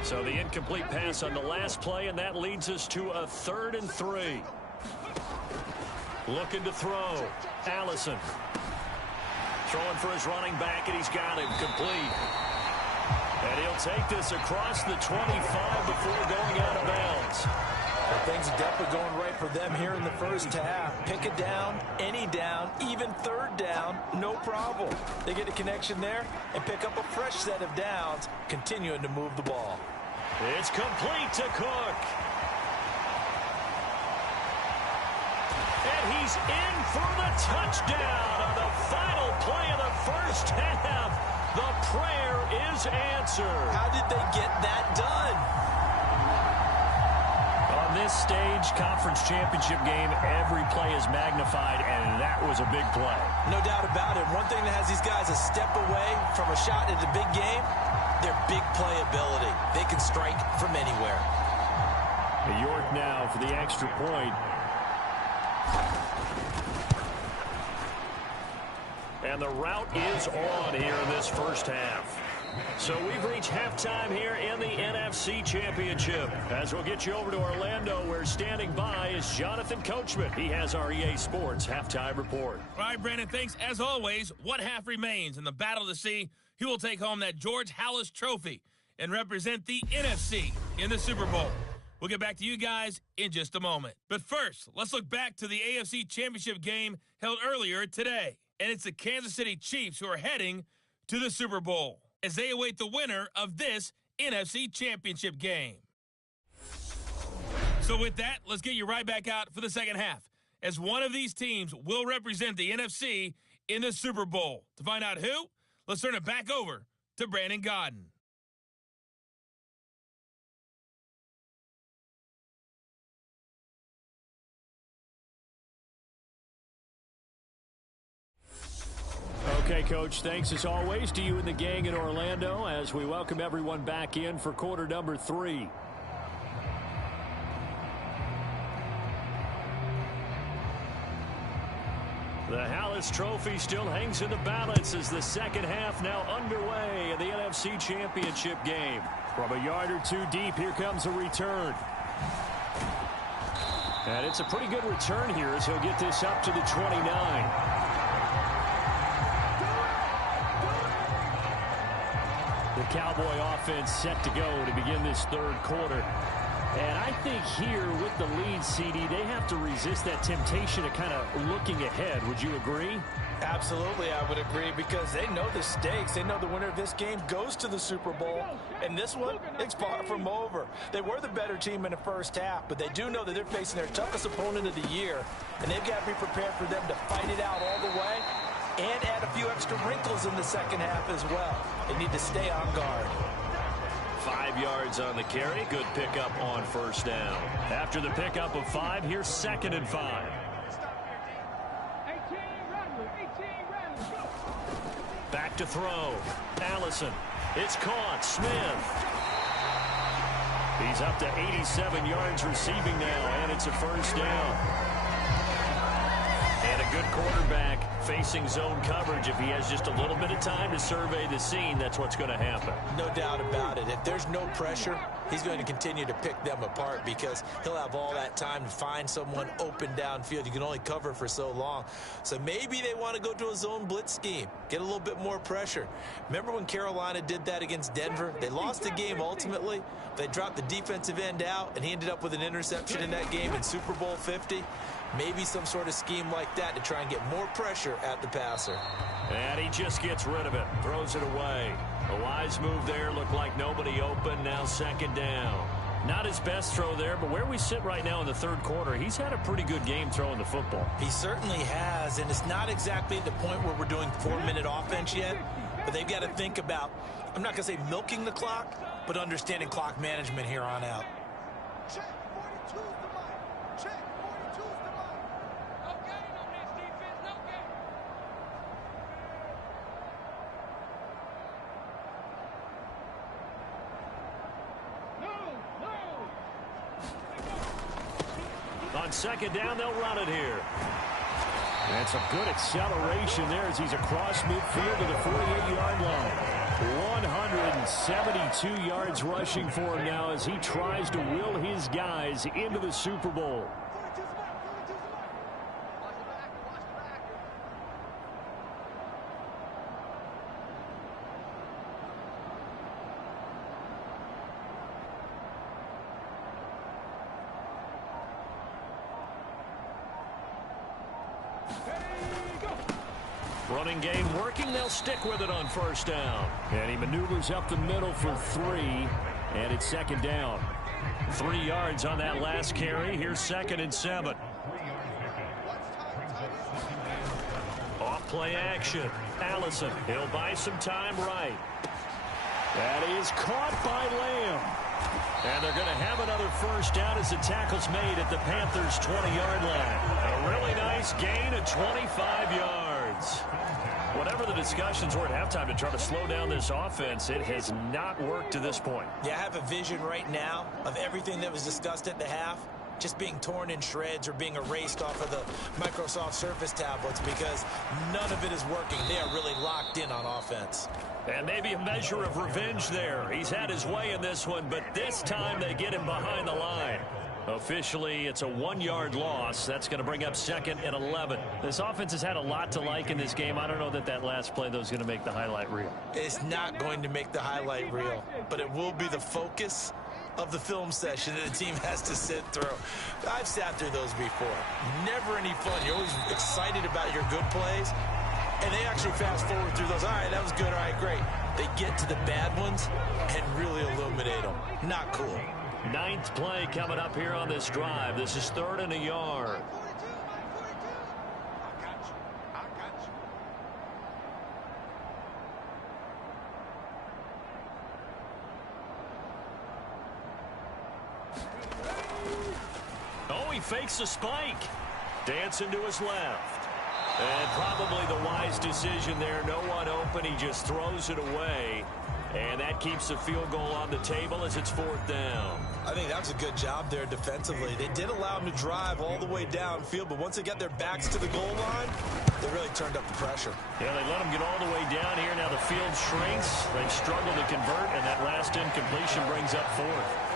So the incomplete pass on the last play, and that leads us to a 3rd and 3. Looking to throw. Allison. Throwing for his running back, and he's got him complete. And he'll take this across the 25 before going out of bounds. Well, things are definitely going right for them here in the first half. Pick it down, any down, even 3rd down, no problem. They get a connection there and pick up a fresh set of downs, continuing to move the ball. It's complete to Cook. And he's in for the touchdown on the final play of the first half. The prayer is answered. How did they get that done? On this stage, conference championship game, every play is magnified, and that was a big play. No doubt about it. One thing that has these guys a step away from a shot at the big game, their big play ability. They can strike from anywhere. York now for the extra point. And the route is on here in this first half. So we've reached halftime here in the NFC Championship. As we'll get you over to Orlando, where standing by is Jonathan Coachman. He has our EA Sports halftime report. All right, Brandon, thanks. As always, one half remains in the battle to see who will take home that George Halas trophy and represent the NFC in the Super Bowl. We'll get back to you guys in just a moment. But first, let's look back to the AFC Championship game held earlier today. And it's the Kansas City Chiefs who are heading to the Super Bowl as they await the winner of this NFC Championship game. So with that, let's get you right back out for the second half, as one of these teams will represent the NFC in the Super Bowl. To find out who, let's turn it back over to Brandon Godden. Okay, Coach, thanks as always to you and the gang in Orlando as we welcome everyone back in for quarter number 3. The Halas Trophy still hangs in the balance as the second half now underway in the NFC Championship game. From a yard or two deep, here comes a return. And it's a pretty good return here as he'll get this up to the 29. The Cowboy offense set to go to begin this third quarter. And I think here with the lead, CD, they have to resist that temptation of kind of looking ahead. Would you agree? Absolutely, I would agree, because they know the stakes. They know the winner of this game goes to the Super Bowl. And this one, it's far from over. They were the better team in the first half, but they do know that they're facing their toughest opponent of the year. And they've got to be prepared for them to fight it out all the way and add a few extra wrinkles in the second half as well. They need to stay on guard. 5 yards on the carry. Good pickup on first down. After the pickup of 5, here's 2nd and 5. Back to throw. Allison. It's caught. Smith. He's up to 87 yards receiving now, and it's a first down. And a good quarterback facing zone coverage. If he has just a little bit of time to survey the scene, that's what's going to happen. No doubt about it. If there's no pressure, he's going to continue to pick them apart because he'll have all that time to find someone open downfield. You can only cover for so long. So maybe they want to go to a zone blitz scheme, get a little bit more pressure. Remember when Carolina did that against Denver? They lost the game ultimately. They dropped the defensive end out, and he ended up with an interception in that game in Super Bowl 50. Maybe some sort of scheme like that to try and get more pressure at the passer. And he just gets rid of it, throws it away. A wise move there, looked like nobody open, now 2nd down. Not his best throw there, but where we sit right now in the third quarter, he's had a pretty good game throwing the football. He certainly has, and it's not exactly at the point where we're doing 4-minute offense yet, but they've got to think about, I'm not going to say milking the clock, but understanding clock management here on out. Check 42's the mic. Check 42's the mic. No gain on this defense. No gain. On 2nd down, they'll run it here. That's a good acceleration there as he's across midfield to the 48-yard line. 172 yards rushing for him now as he tries to will his guys into the Super Bowl. Running game working. They'll stick with it on first down. And he maneuvers up the middle for 3, and it's 2nd down. 3 yards on that last carry. Here's 2nd and 7. Off play action. Allison. He'll buy some time right. That is caught by Lamb. And they're going to have another first down as the tackle's made at the Panthers' 20-yard line. A really nice gain of 25 yards. Whatever the discussions were at halftime to try to slow down this offense, it has not worked to this point. Yeah, I have a vision right now of everything that was discussed at the half just being torn in shreds or being erased off of the Microsoft Surface tablets because none of it is working. They are really locked in on offense. And maybe a measure of revenge there. He's had his way in this one, but this time they get him behind the line. Officially, it's a 1-yard loss. That's going to bring up 2nd and 11. This offense has had a lot to like in this game. I don't know that that last play, though, is going to make the highlight reel. It's not going to make the highlight reel, but it will be the focus of the film session that the team has to sit through. I've sat through those before. Never any fun. You're always excited about your good plays, and they actually fast forward through those. All right, that was good. All right, great. They get to the bad ones and really illuminate them. Not cool. 9th play coming up here on this drive. This is 3rd and a yard. Oh, he fakes a spike. Dancing to his left. And probably the wise decision there. No one open. He just throws it away. And that keeps the field goal on the table as it's 4th down. I think that was a good job there defensively. They did allow him to drive all the way downfield, but once they got their backs to the goal line, they really turned up the pressure. Yeah, they let him get all the way down here. Now the field shrinks. They've struggled to convert, and that last incompletion brings up 4th.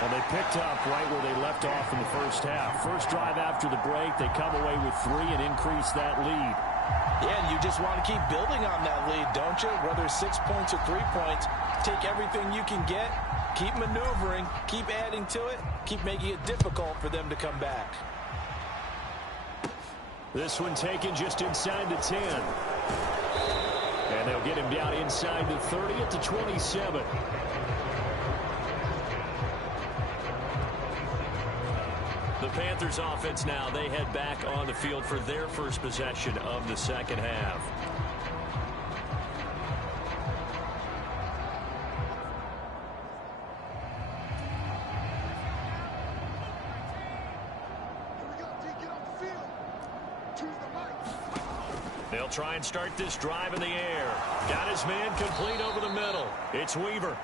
Well, they picked up right where they left off in the first half. First drive after the break, they come away with 3 and increase that lead. Yeah, and you just want to keep building on that lead, don't you? Whether it's 6 points or 3 points, take everything you can get, keep maneuvering, keep adding to it, keep making it difficult for them to come back. This one taken just inside the 10. And they'll get him down inside the 30 at the 27. The Panthers offense now, they head back on the field for their first possession of the second half. They'll try and start this drive in the air. Got his man complete over the middle. It's Weaver.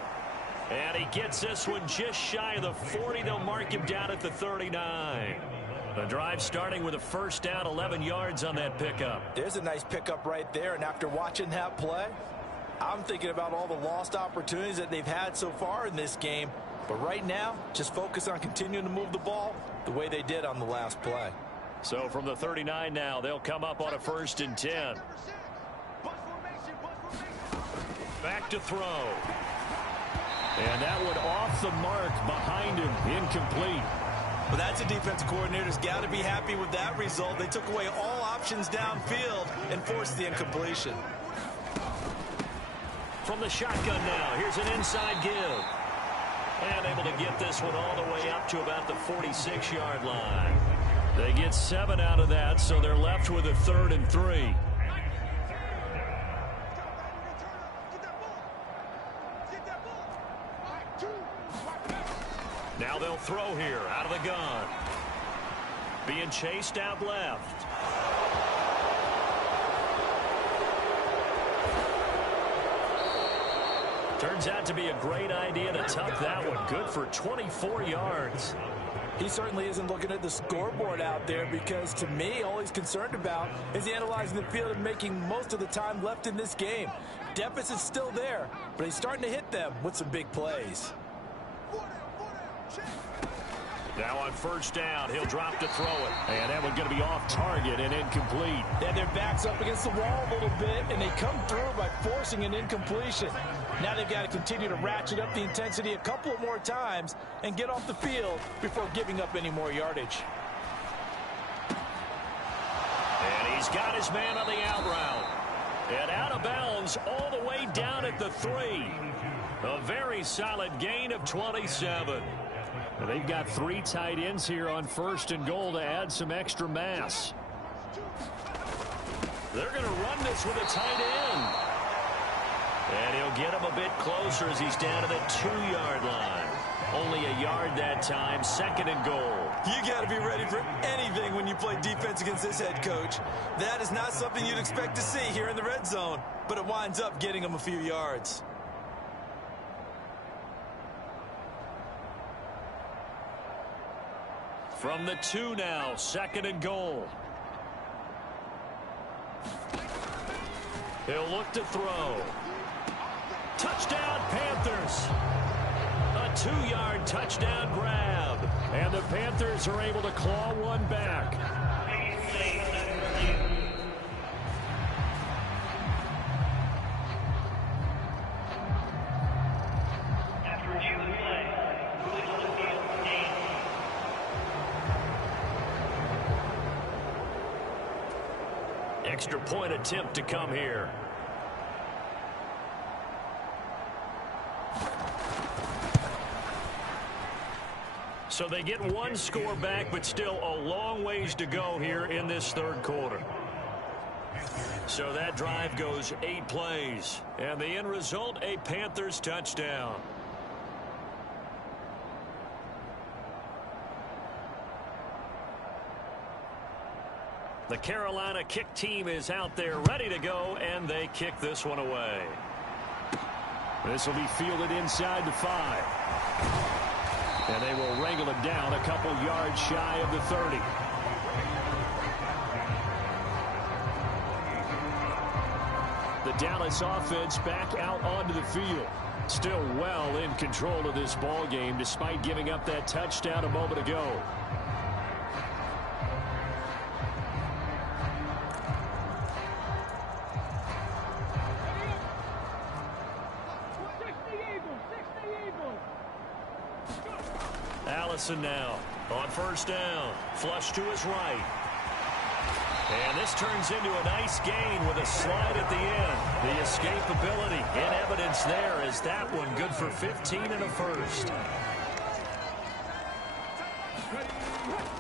And he gets this one just shy of the 40. They'll mark him down at the 39. The drive starting with a first down, 11 yards on that pickup. There's a nice pickup right there, and after watching that play, I'm thinking about all the lost opportunities that they've had so far in this game. But right now, just focus on continuing to move the ball the way they did on the last play. So from the 39 now, they'll come up on a 1st and 10. Back to throw. And that one off the mark behind him, incomplete. Well, that's a defensive coordinator's got to be happy with that result. They took away all options downfield and forced the incompletion. From the shotgun now, here's an inside give. And able to get this one all the way up to about the 46-yard line. They get 7 out of that, so they're left with a 3rd and 3. Now they'll throw here out of the gun. Being chased out left. Turns out to be a great idea to tuck that one. Good for 24 yards. He certainly isn't looking at the scoreboard out there because, to me, all he's concerned about is analyzing the field and making most of the time left in this game. Deficit's still there, but he's starting to hit them with some big plays. Now on first down, he'll drop to throw it. And that one's going to be off target and incomplete. Yeah, their back's up against the wall a little bit, and they come through by forcing an incompletion. Now they've got to continue to ratchet up the intensity a couple of more times and get off the field before giving up any more yardage. And he's got his man on the out route. And out of bounds all the way down at the 3. A very solid gain of 27. They've got 3 tight ends here on 1st and goal to add some extra mass. They're going to run this with a tight end. And he'll get him a bit closer as he's down to the 2-yard line. Only a yard that time, 2nd and goal. You got to be ready for anything when you play defense against this head coach. That is not something you'd expect to see here in the red zone, but it winds up getting him a few yards. From the 2 now, 2nd and goal. He'll look to throw. Touchdown, Panthers. A 2-yard touchdown grab. And the Panthers are able to claw one back. Extra point attempt to come here. So they get one score back, but still a long ways to go here in this 3rd quarter. So that drive goes 8 plays. And the end result, a Panthers touchdown. The Carolina kick team is out there ready to go, and they kick this one away. This will be fielded inside the 5. And they will wrangle it down a couple yards shy of the 30. The Dallas offense back out onto the field. Still well in control of this ball game despite giving up that touchdown a moment ago. Allison now on 1st down. Flush to his right. And this turns into a nice gain with a slide at the end. The escapability in evidence there is that one good for 15 and a 1st.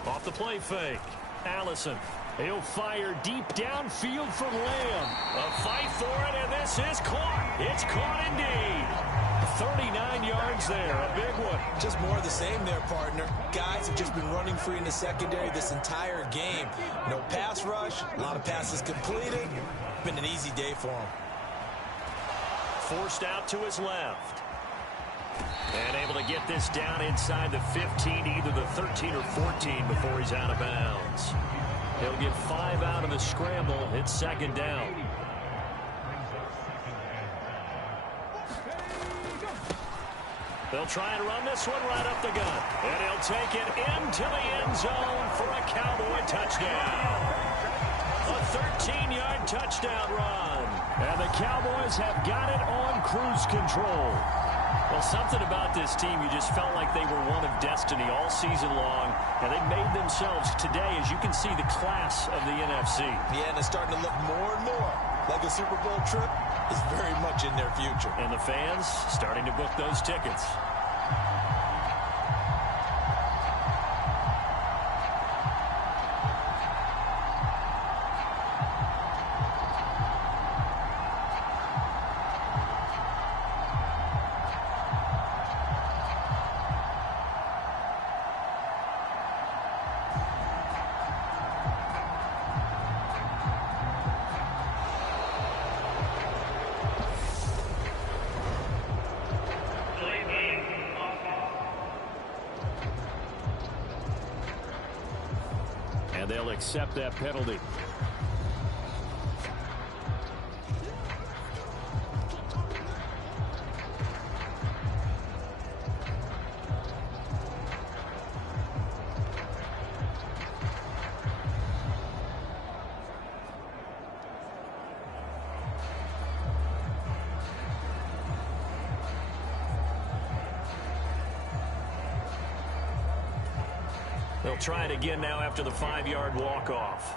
Off the play fake. Allison. He'll fire deep downfield for Lamb. A fight for it, and this is caught. It's caught indeed. 39 yards there, a big one. Just more of the same there, partner. Guys have just been running free in the secondary this entire game. No pass rush, a lot of passes completed. Been an easy day for him. Forced out to his left. And able to get this down inside the 15, either the 13 or 14 before he's out of bounds. He'll get 5 out of the scramble. It's 2nd down. They'll try and run this one right up the gut. And he'll take it into the end zone for a Cowboy touchdown. A 13-yard touchdown run. And the Cowboys have got it on cruise control. Well, something about this team, you just felt like they were one of destiny all season long. And they made themselves today, as you can see, the class of the NFC. Yeah, and it's starting to look more and more like a Super Bowl trip is very much in their future. And the fans starting to book those tickets. And they'll accept that penalty. They'll try it again now after the 5-yard walk-off.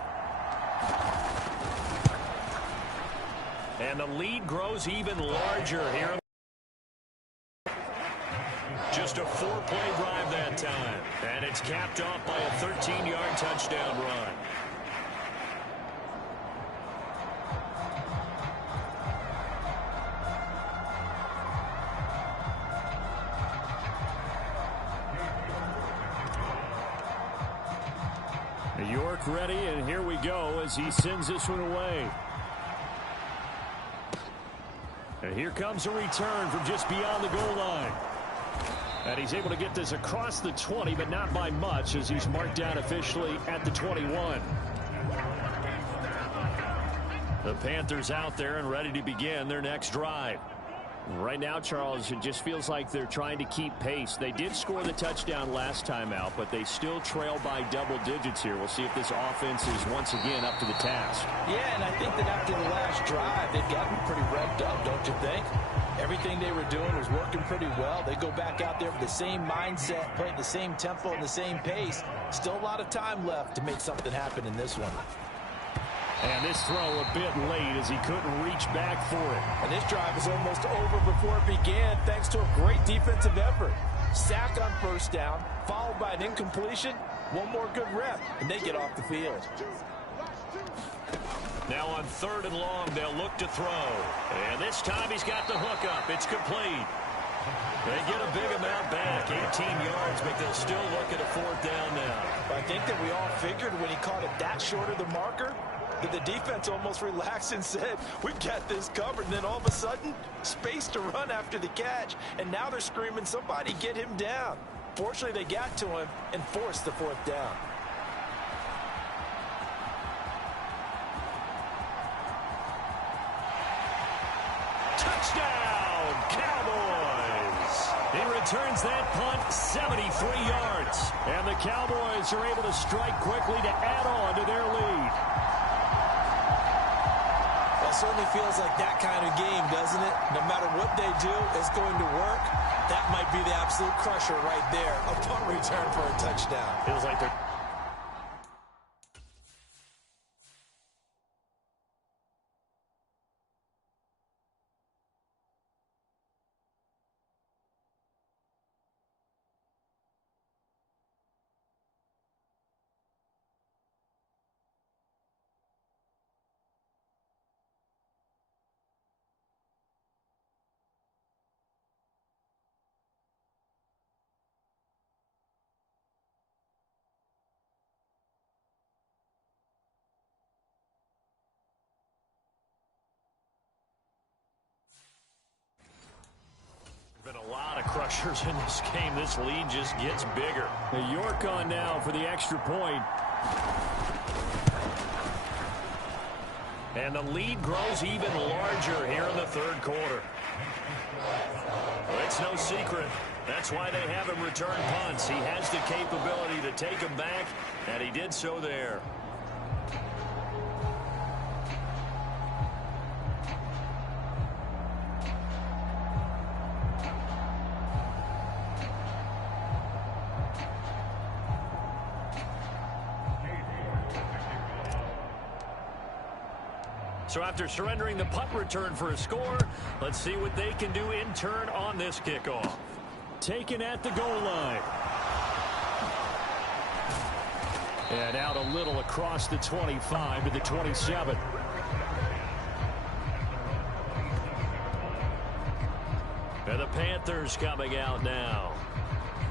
And the lead grows even larger here. Just a 4-play drive that time. And it's capped off by a 13-yard touchdown run. mark ready, and here we go as he sends this one away. And here comes a return from just beyond the goal line. And he's able to get this across the 20, but not by much, as he's marked down officially at the 21. The Panthers out there and ready to begin their next drive. Right now, Charles, it just feels like they're trying to keep pace. They did score the touchdown last time out, but they still trail by double digits here. We'll see if this offense is once again up to the task. Yeah, and I think that after the last drive, they've gotten pretty revved up, don't you think? Everything they were doing was working pretty well. They go back out there with the same mindset, play at the same tempo and the same pace. Still a lot of time left to make something happen in this one. And this throw a bit late as he couldn't reach back for it. And this drive is almost over before it began, thanks to a great defensive effort. Sack on first down, followed by an incompletion. One more good rep, and they get off the field. Now on 3rd and long, they'll look to throw. And this time he's got the hook up. It's complete. They get a big amount back, 18 yards, but they'll still look at a 4th down now. I think that we all figured when he caught it that short of the marker, that the defense almost relaxed and said, we got this covered. And then all of a sudden, space to run after the catch. And now they're screaming, somebody get him down. Fortunately, they got to him and forced the 4th down. Touchdown, Cowboys! He returns that punt 73 yards. And the Cowboys are able to strike quickly to add on to their lead. Well, it certainly feels like that kind of game, doesn't it? No matter what they do, it's going to work. That might be the absolute crusher right there. A punt return for a touchdown. Feels like they're... Been a lot of crushers in this game. This lead just gets bigger. York on now for the extra point. And the lead grows even larger here in the 3rd quarter. Well, it's no secret. That's why they have him return punts. He has the capability to take them back, and he did so there. So after surrendering the punt return for a score, let's see what they can do in turn on this kickoff. Taken at the goal line. And out a little across the 25 to the 27. And the Panthers coming out now.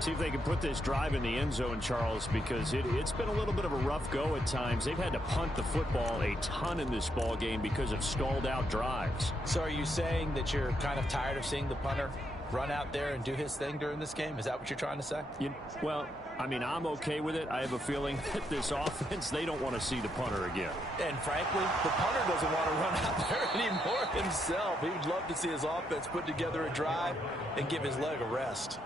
See if they can put this drive in the end zone, Charles, because it's been a little bit of a rough go at times. They've had to punt the football a ton in this ball game because of stalled out drives. So are you saying that you're kind of tired of seeing the punter run out there and do his thing during this game? Is that what you're trying to say? Well, I mean, I'm okay with it. I have a feeling that this offense, they don't want to see the punter again. And frankly, the punter doesn't want to run out there anymore himself. He would love to see his offense put together a drive and give his leg a rest.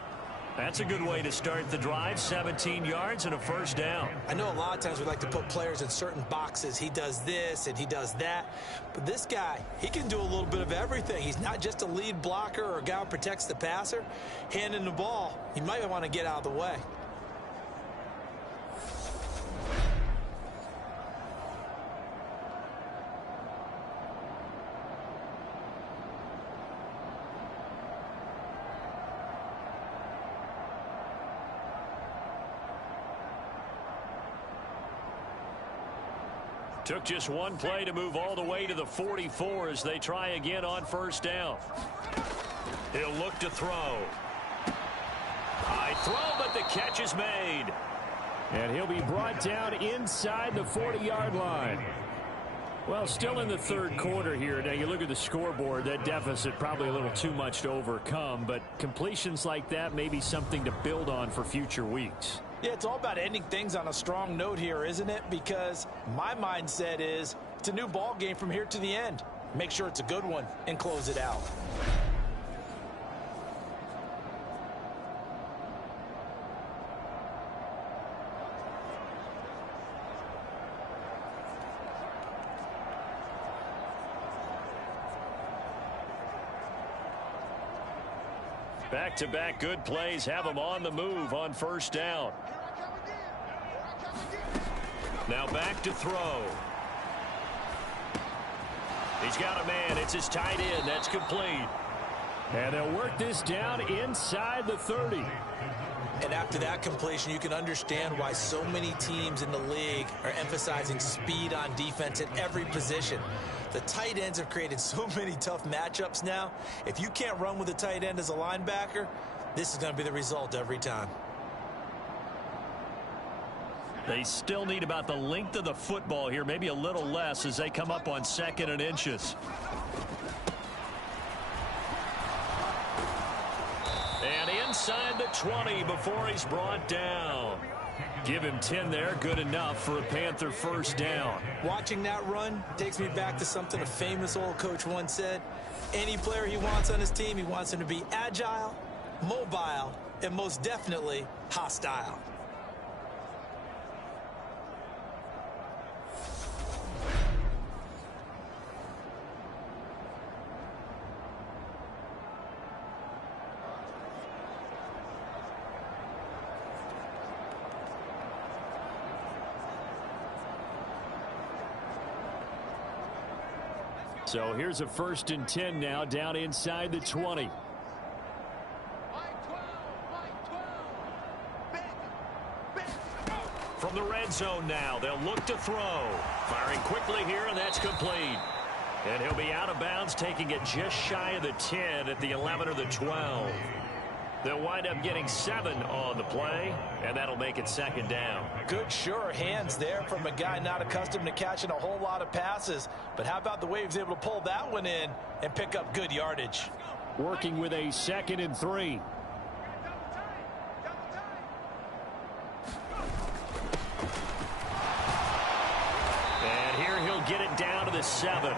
That's a good way to start the drive. 17 yards and a 1st down. I know a lot of times we like to put players in certain boxes. He does this and he does that. But this guy, he can do a little bit of everything. He's not just a lead blocker or a guy who protects the passer. Handing the ball, you might want to get out of the way. Took just one play to move all the way to the 44 as they try again on 1st down. He'll look to throw. High throw, but the catch is made. And he'll be brought down inside the 40-yard line. Well, still in the third quarter here. Now, you look at the scoreboard, that deficit probably a little too much to overcome, but completions like that may be something to build on for future weeks. Yeah, it's all about ending things on a strong note here, isn't it? Because my mindset is it's a new ball game from here to the end. Make sure it's a good one and close it out. Back-to-back good plays have him on the move on first down. Now back to throw. He's got a man. It's his tight end. That's complete. And they'll work this down inside the 30. And after that completion, you can understand why so many teams in the league are emphasizing speed on defense at every position. The tight ends have created so many tough matchups now. If you can't run with a tight end as a linebacker, this is going to be the result every time. They still need about the length of the football here, maybe a little less as they come up on 2nd and inches. And inside the 20 before he's brought down. Give him 10 there, good enough for a Panther first down. Watching that run takes me back to something a famous old coach once said. Any player he wants on his team, he wants him to be agile, mobile, and most definitely hostile. So here's a 1st and 10 now down inside the 20. From the red zone now, they'll look to throw. Firing quickly here, and that's complete. And he'll be out of bounds, taking it just shy of the 10 at the 11 or the 12. They'll wind up getting 7 on the play, and that'll make it 2nd down. Good, sure hands there from a guy not accustomed to catching a whole lot of passes. But how about the way he was able to pull that one in and pick up good yardage? Working with a 2nd and 3. And here he'll get it down to the 7.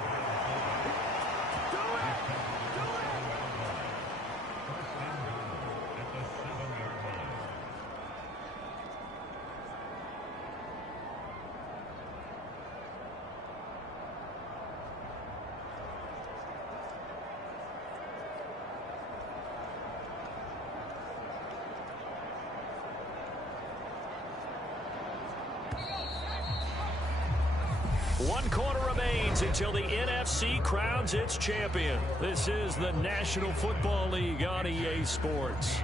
One quarter remains until the NFC crowns its champion. This is the National Football League on EA Sports.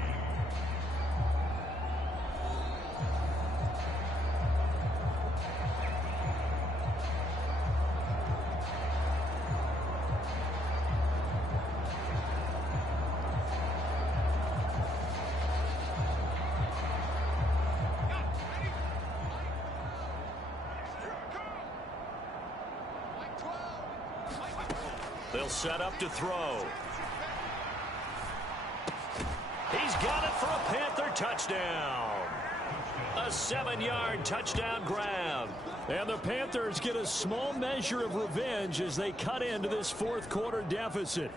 They'll set up to throw. He's got it for a Panther touchdown. A 7-yard touchdown grab. And the Panthers get a small measure of revenge as they cut into this 4th quarter deficit.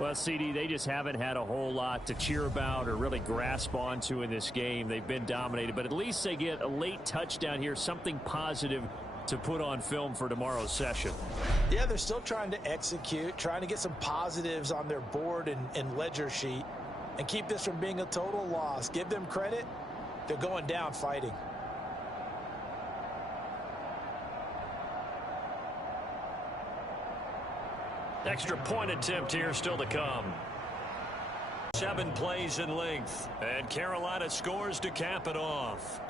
Well, CD, they just haven't had a whole lot to cheer about or really grasp onto in this game. They've been dominated, but at least they get a late touchdown here, something positive to put on film for tomorrow's session. Yeah, they're still trying to execute, trying to get some positives on their board and ledger sheet and keep this from being a total loss. Give them credit. They're going down fighting. Extra point attempt here still to come. 7 plays in length, and Carolina scores to cap it off.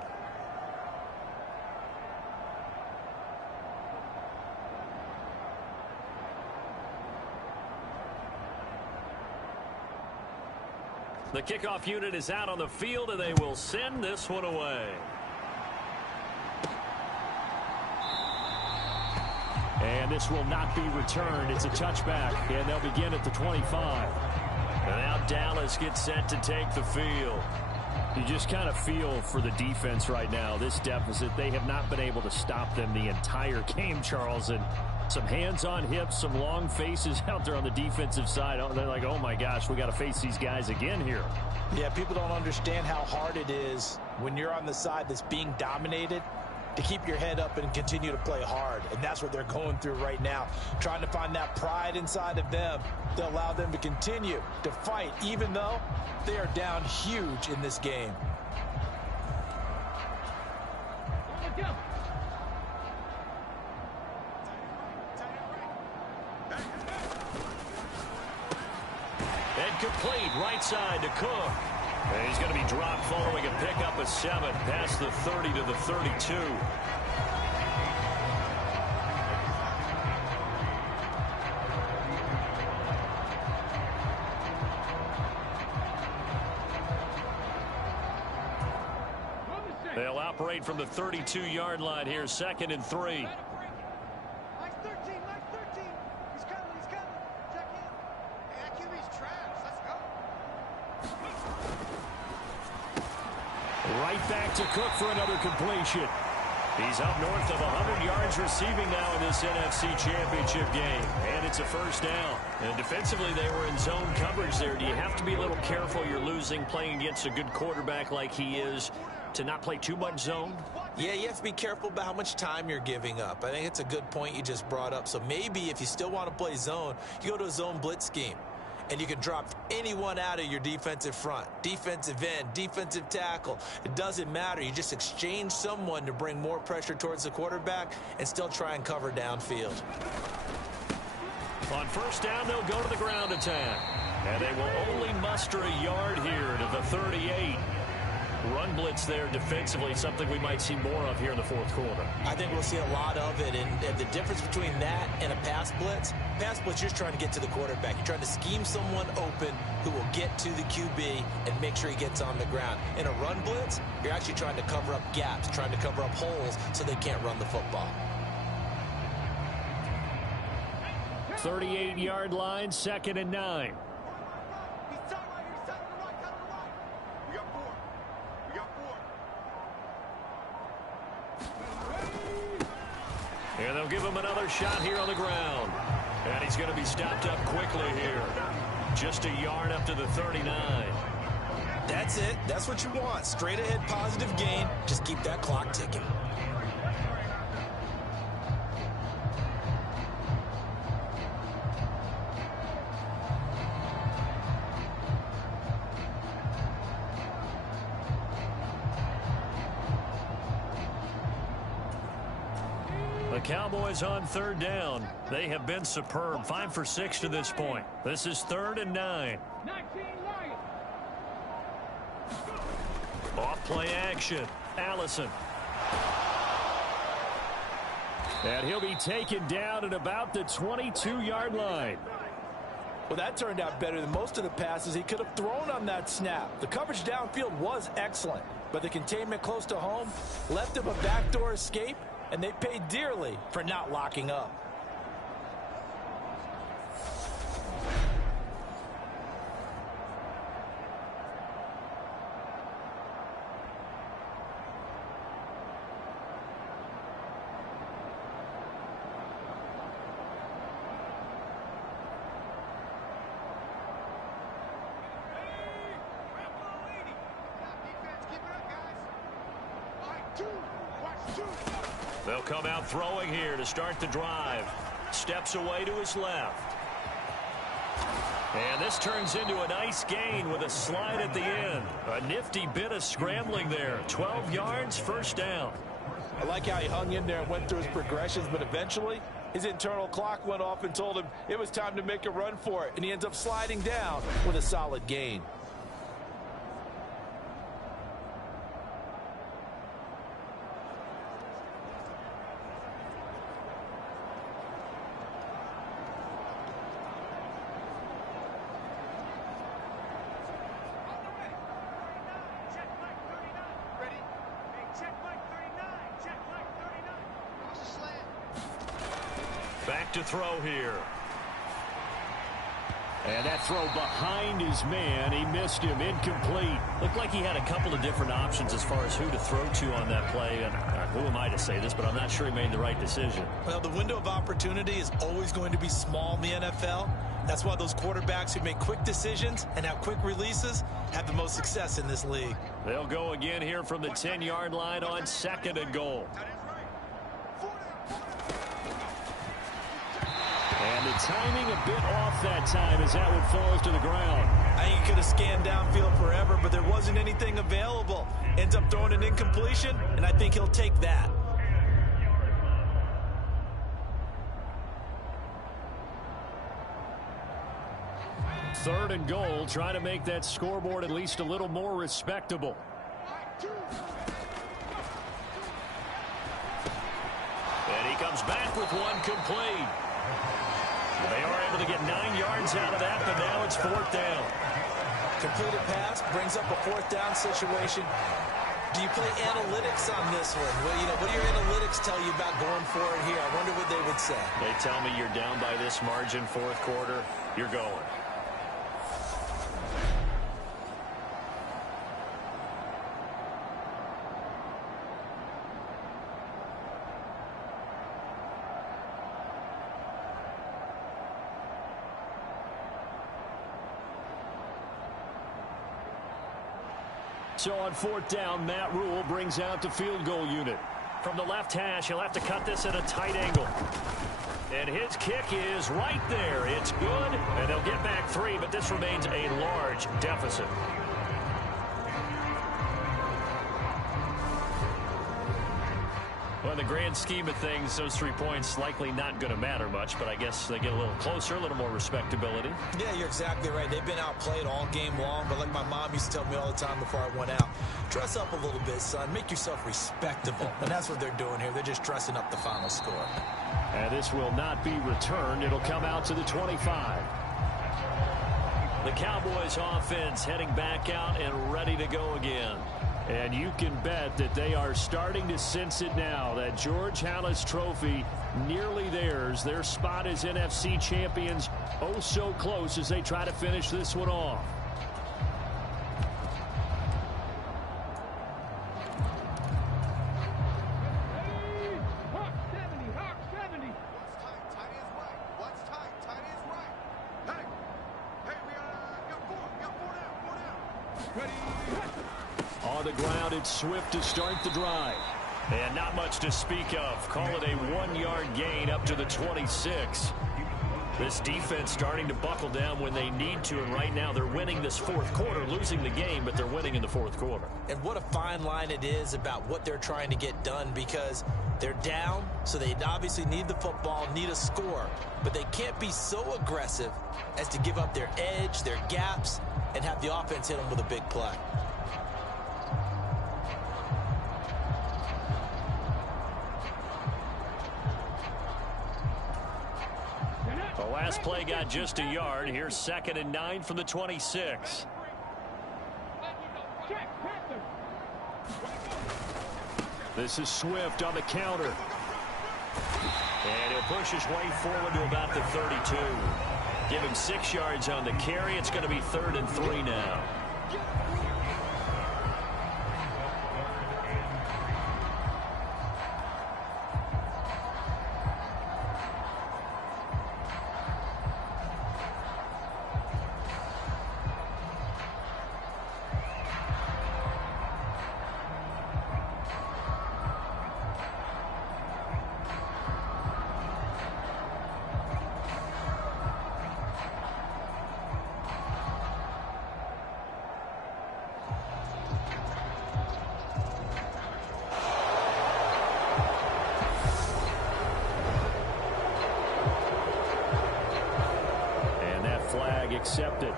The kickoff unit is out on the field, and they will send this one away. this will not be returned. It's a touchback, and they'll begin at the 25. And now Dallas gets set to take the field. You just kind of feel for the defense right now, this deficit. They have not been able to stop them the entire game, Charles. And some hands on hips, some long faces out there on the defensive side. They're like, oh, my gosh, we got to face these guys again here. Yeah, people don't understand how hard it is when you're on the side that's being dominated to keep your head up and continue to play hard. And that's what they're going through right now, trying to find that pride inside of them to allow them to continue to fight, even though they are down huge in this game. And complete right side to Cook. And he's going to be dropped following a pickup of 7 past the 30 to the 32. They'll operate from the 32-yard line here, 2nd and 3. Mike 13, Mike 13. He's coming, he's coming. Check in. Hey, that QB's trash. Let's go. Right back to Cook for another completion. He's up north of 100 yards receiving now in this NFC Championship game. And it's a first down. And defensively, they were in zone coverage there. Do you have to be a little careful? You're losing playing against a good quarterback like he is to not play too much zone? Yeah, you have to be careful about how much time you're giving up. I think it's a good point you just brought up. So maybe if you still want to play zone, you go to a zone blitz scheme. And you can drop anyone out of your defensive front, defensive end, defensive tackle. It doesn't matter. You just exchange someone to bring more pressure towards the quarterback and still try and cover downfield. On first down, they'll go to the ground attack. And they will only muster a yard here to the 38. Run blitz there defensively, something we might see more of here in the fourth quarter. I think we'll see a lot of it, and the difference between that and a pass blitz, you're just trying to get to the quarterback. You're trying to scheme someone open who will get to the QB and make sure he gets on the ground. In a run blitz, you're actually trying to cover up gaps, trying to cover up holes so they can't run the football. 38-yard line, 2nd and 9. He's tight right here. He's tight on the right, tight on the right. We got 4. We got 4. And they'll give him another shot here on the ground. And he's going to be stopped up quickly here. Just a yard up to the 39. That's it. That's what you want. Straight ahead positive gain. Just keep that clock ticking. The Cowboys on 3rd down. They have been superb. 5 for 6 to this point. This is 3rd and 9. 19 Lions. Off play action. Allison. And he'll be taken down at about the 22-yard line. Well, that turned out better than most of the passes he could have thrown on that snap. The coverage downfield was excellent, but the containment close to home left him a backdoor escape, and they paid dearly for not locking up. They'll come out throwing here to start the drive. Steps away to his left. And this turns into a nice gain with a slide at the end. A nifty bit of scrambling there. 12 yards, first down. I like how he hung in there and went through his progressions, but eventually his internal clock went off and told him it was time to make a run for it, and he ends up sliding down with a solid gain. to throw here. And that throw behind his man, he missed him, incomplete. Looked like he had a couple of different options as far as who to throw to on that play. And who am I to say this, but I'm not sure he made the right decision. Well, the window of opportunity is always going to be small in the NFL. That's why those quarterbacks who make quick decisions and have quick releases have the most success in this league. They'll go again here from the 10-yard line on 2nd and goal. And the timing a bit off that time as that one falls to the ground. I think he could have scanned downfield forever, but there wasn't anything available. Ends up throwing an incompletion, and I think he'll take that. Third and goal, trying to make that scoreboard at least a little more respectable. And he comes back with one complete. They are able to get 9 yards out of that, but now it's 4th down. Completed pass brings up a 4th down situation. Do you play analytics on this one? What do your analytics tell you about going for it here? I wonder what they would say. They tell me you're down by this margin, 4th quarter, you're going. So on 4th down, Matt Rule brings out the field goal unit. From the left hash, he'll have to cut this at a tight angle. And his kick is right there. It's good, and they'll get back 3, but this remains a large deficit. Well, in the grand scheme of things, those 3 points likely not going to matter much, but I guess they get a little closer, a little more respectability. Yeah, you're exactly right. They've been outplayed all game long, but like my mom used to tell me all the time before I went out, dress up a little bit, son. Make yourself respectable. And that's what they're doing here. They're just dressing up the final score. And this will not be returned. It'll come out to the 25. The Cowboys offense heading back out and ready to go again. And you can bet that they are starting to sense it now. That George Halas trophy nearly theirs. Their spot as NFC champions oh so close as they try to finish this one off. Hawk 70, Hawk 70. What's tight? Tight is right. Hey, we got 4 now. Ready. On the ground, it's Swift to start the drive. And not much to speak of. Call it a 1-yard gain up to the 26. This defense starting to buckle down when they need to, and right now they're winning this 4th quarter, losing the game, but they're winning in the 4th quarter. And what a fine line it is about what they're trying to get done, because they're down, so they obviously need the football, need a score, but they can't be so aggressive as to give up their edge, their gaps, and have the offense hit them with a big play. The last play got just a yard. Here's 2nd and 9 from the 26. Check, Panther. This is Swift on the counter. And he'll push his way forward to about the 32. Give him 6 yards on the carry. It's going to be 3rd and 3 now. Flag accepted.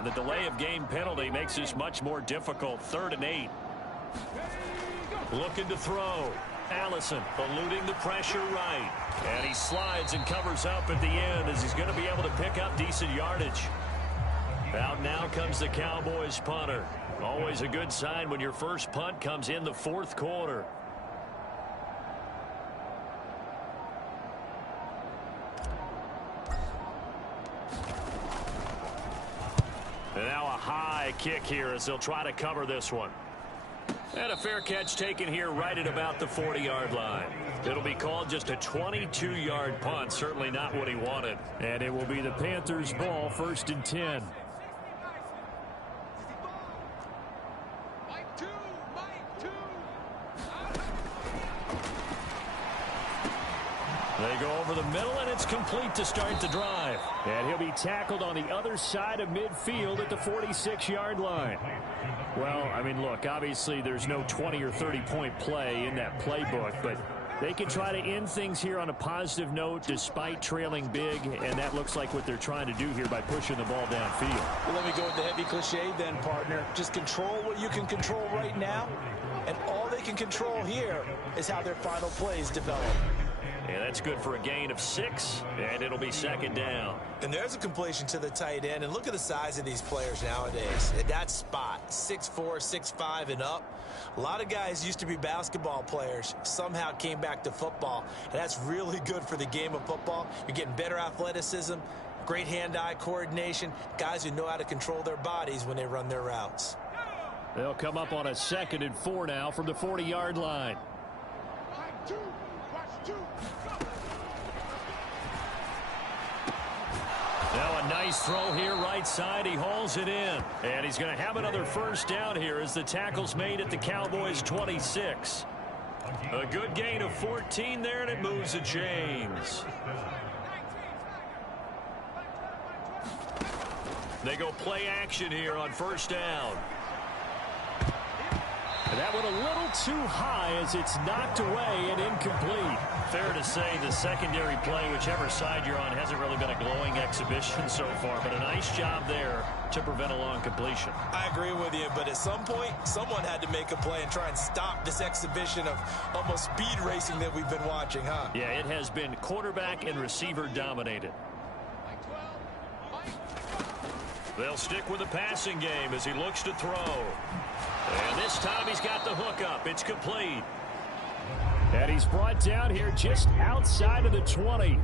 And the delay of game penalty makes this much more difficult. 3rd and 8. Looking to throw. Allison eluding the pressure right. And he slides and covers up at the end as he's going to be able to pick up decent yardage. Out now comes the Cowboys punter. Always a good sign when your first punt comes in the 4th quarter. And now a high kick here as they'll try to cover this one. And a fair catch taken here right at about the 40-yard line. It'll be called just a 22-yard punt. Certainly not what he wanted. And it will be the Panthers' ball, 1st and 10. They go over the middle, and it's complete to start the drive. And he'll be tackled on the other side of midfield at the 46-yard line. Well, I mean, look, obviously there's no 20 or 30-point play in that playbook, but they can try to end things here on a positive note despite trailing big, and that looks like what they're trying to do here by pushing the ball downfield. Well, let me go with the heavy cliche then, partner. Just control what you can control right now, and all they can control here is how their final plays develop. And that's good for a gain of 6, and it'll be 2nd down. And there's a completion to the tight end. And look at the size of these players nowadays. At that spot, 6'4", 6'5", and up. A lot of guys used to be basketball players, somehow came back to football. And that's really good for the game of football. You're getting better athleticism, great hand-eye coordination, guys who know how to control their bodies when they run their routes. They'll come up on a 2nd and 4 now from the 40-yard line. Now a nice throw here right side. He hauls it in. And he's going to have another 1st down here as the tackle's made at the Cowboys' 26. A good gain of 14 there, and it moves the chains. They go play action here on 1st down. And that one a little too high as it's knocked away and incomplete. Fair to say the secondary play, whichever side you're on, hasn't really been a glowing exhibition so far, but a nice job there to prevent a long completion. I agree with you, but at some point, someone had to make a play and try and stop this exhibition of almost speed racing that we've been watching, huh? Yeah, it has been quarterback and receiver dominated. They'll stick with the passing game as he looks to throw. And this time he's got the hook up. It's complete. And he's brought down here just outside of the 20.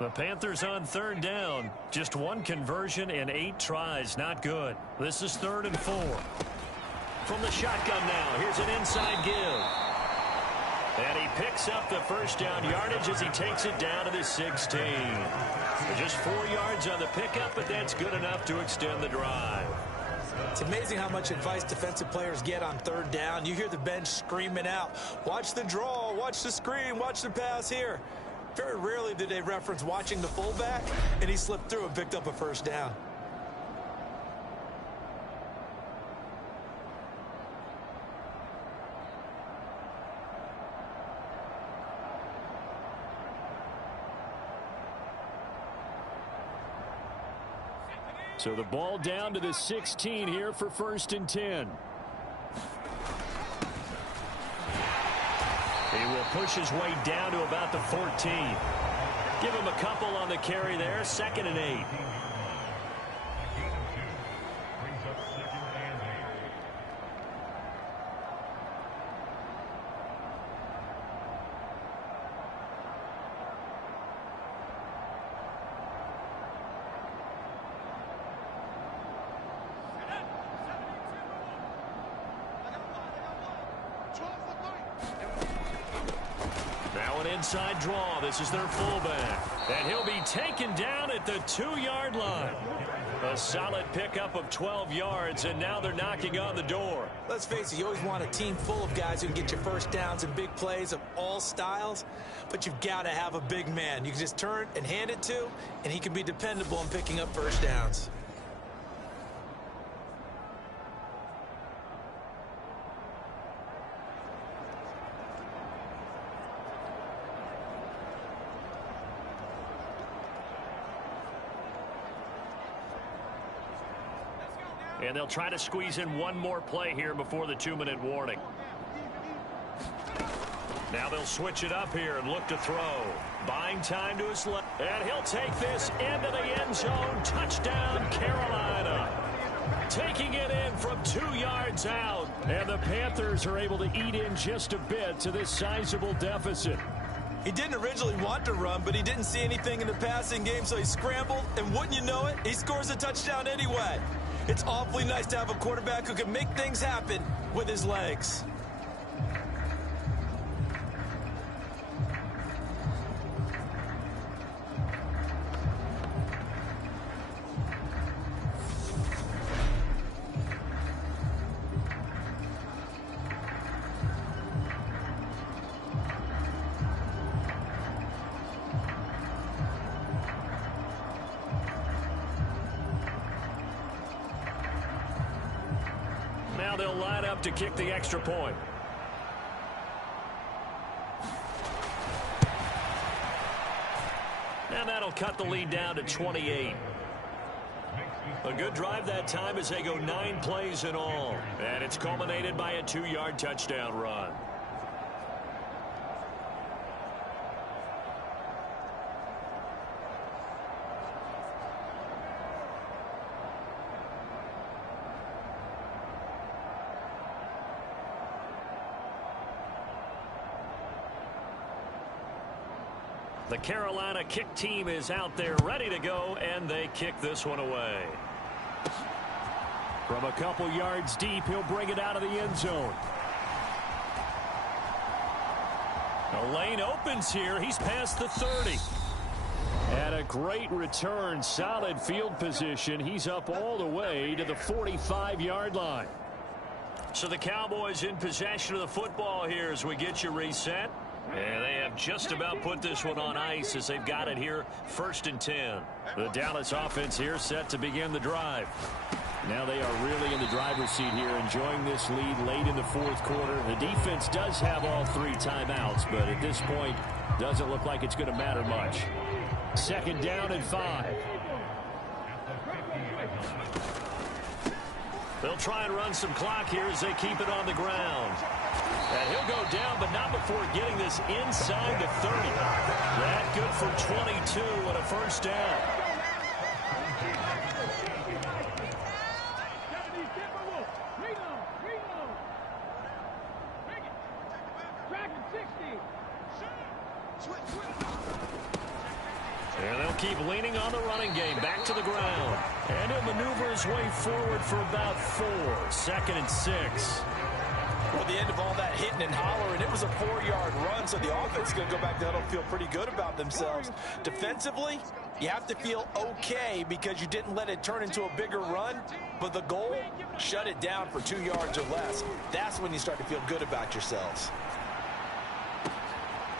The Panthers on 3rd down. Just 1 conversion and 8 tries. Not good. This is 3rd and 4. From the shotgun now. Here's an inside give. And he picks up the 1st down yardage as he takes it down to the 16. Just 4 yards on the pickup, but that's good enough to extend the drive. It's amazing how much advice defensive players get on 3rd down. You hear the bench screaming out, watch the draw, watch the screen, watch the pass here. Very rarely do they reference watching the fullback, and he slipped through and picked up a 1st down. So the ball down to the 16 here for 1st and 10. He will push his way down to about the 14. Give him a couple on the carry there. 2nd and 8. Inside draw. This is their fullback. And he'll be taken down at the 2-yard line. A solid pickup of 12 yards, and now they're knocking on the door. Let's face it, you always want a team full of guys who can get you 1st downs and big plays of all styles, but you've got to have a big man you can just turn and hand it to, and he can be dependable in picking up 1st downs. And they'll try to squeeze in one more play here before the 2-minute warning. Now they'll switch it up here and look to throw. Buying time to his left. And he'll take this into the end zone. Touchdown, Carolina. Taking it in from 2 yards out. And the Panthers are able to eat in just a bit to this sizable deficit. He didn't originally want to run, but he didn't see anything in the passing game, so he scrambled, and wouldn't you know it, he scores a touchdown anyway. It's awfully nice to have a quarterback who can make things happen with his legs. Now they'll line up to kick the extra point. And that'll cut the lead down to 28. A good drive that time as they go 9 plays in all. And it's culminated by a 2-yard touchdown run. The Carolina kick team is out there ready to go, and they kick this one away. From a couple yards deep, he'll bring it out of the end zone. The lane opens here. He's past the 30. And a great return, solid field position. He's up all the way to the 45-yard line. So the Cowboys in possession of the football here as we get you reset. And they have just about put this one on ice as they've got it here 1st and 10. The Dallas offense here set to begin the drive. Now they are really in the driver's seat here, enjoying this lead late in the 4th quarter. The defense does have all 3 timeouts, but at this point, doesn't look like it's going to matter much. 2nd down and 5. They'll try and run some clock here as they keep it on the ground. And he'll go down, but not before getting this inside the 30. That good for 22 and a 1st down. And they'll keep leaning on the running game. Back to the ground. And he'll maneuver his way forward for about 4. 2nd and 6. At the end of all that hitting and hollering, it was a 4-yard run, so the offense is going to go back to huddle and feel pretty good about themselves. Defensively, you have to feel okay because you didn't let it turn into a bigger run, but the goal, shut it down for 2 yards or less. That's when you start to feel good about yourselves.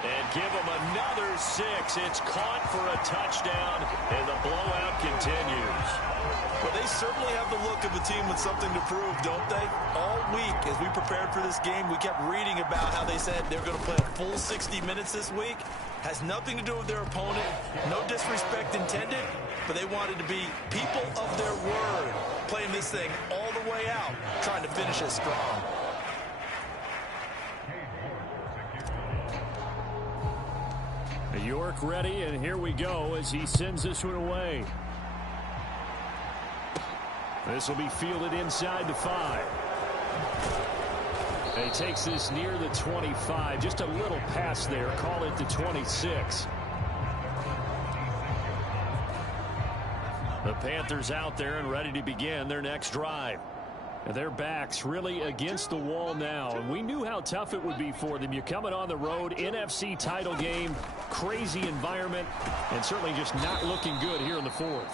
And give them another 6. It's caught for a touchdown, and the blowout continues. Well, they certainly have the look of a team with something to prove, don't they? All week, as we prepared for this game, we kept reading about how they said they're going to play a full 60 minutes this week. Has nothing to do with their opponent. No disrespect intended, but they wanted to be people of their word, playing this thing all the way out, trying to finish it strong. York ready, and here we go as he sends this one away. This will be fielded inside the 5. And he takes this near the 25. Just a little pass there. Call it the 26. The Panthers out there and ready to begin their next drive. And their backs really against the wall now. And we knew how tough it would be for them. You're coming on the road, NFC title game, crazy environment, and certainly just not looking good here in the 4th.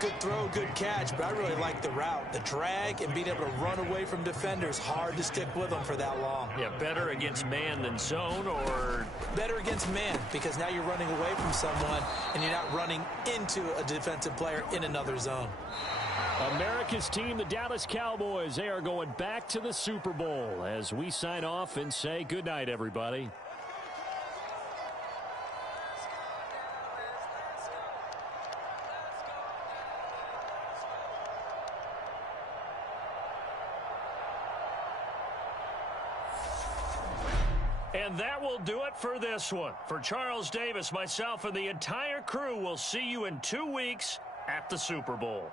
Good throw, good catch, but I really like the route. The drag and being able to run away from defenders, hard to stick with them for that long. Yeah, better against man than zone, or? Better against man, because now you're running away from someone and you're not running into a defensive player in another zone. America's team, the Dallas Cowboys, they are going back to the Super Bowl as we sign off and say goodnight, everybody. And that will do it for this one. For Charles Davis, myself, and the entire crew, will see you in 2 weeks at the Super Bowl.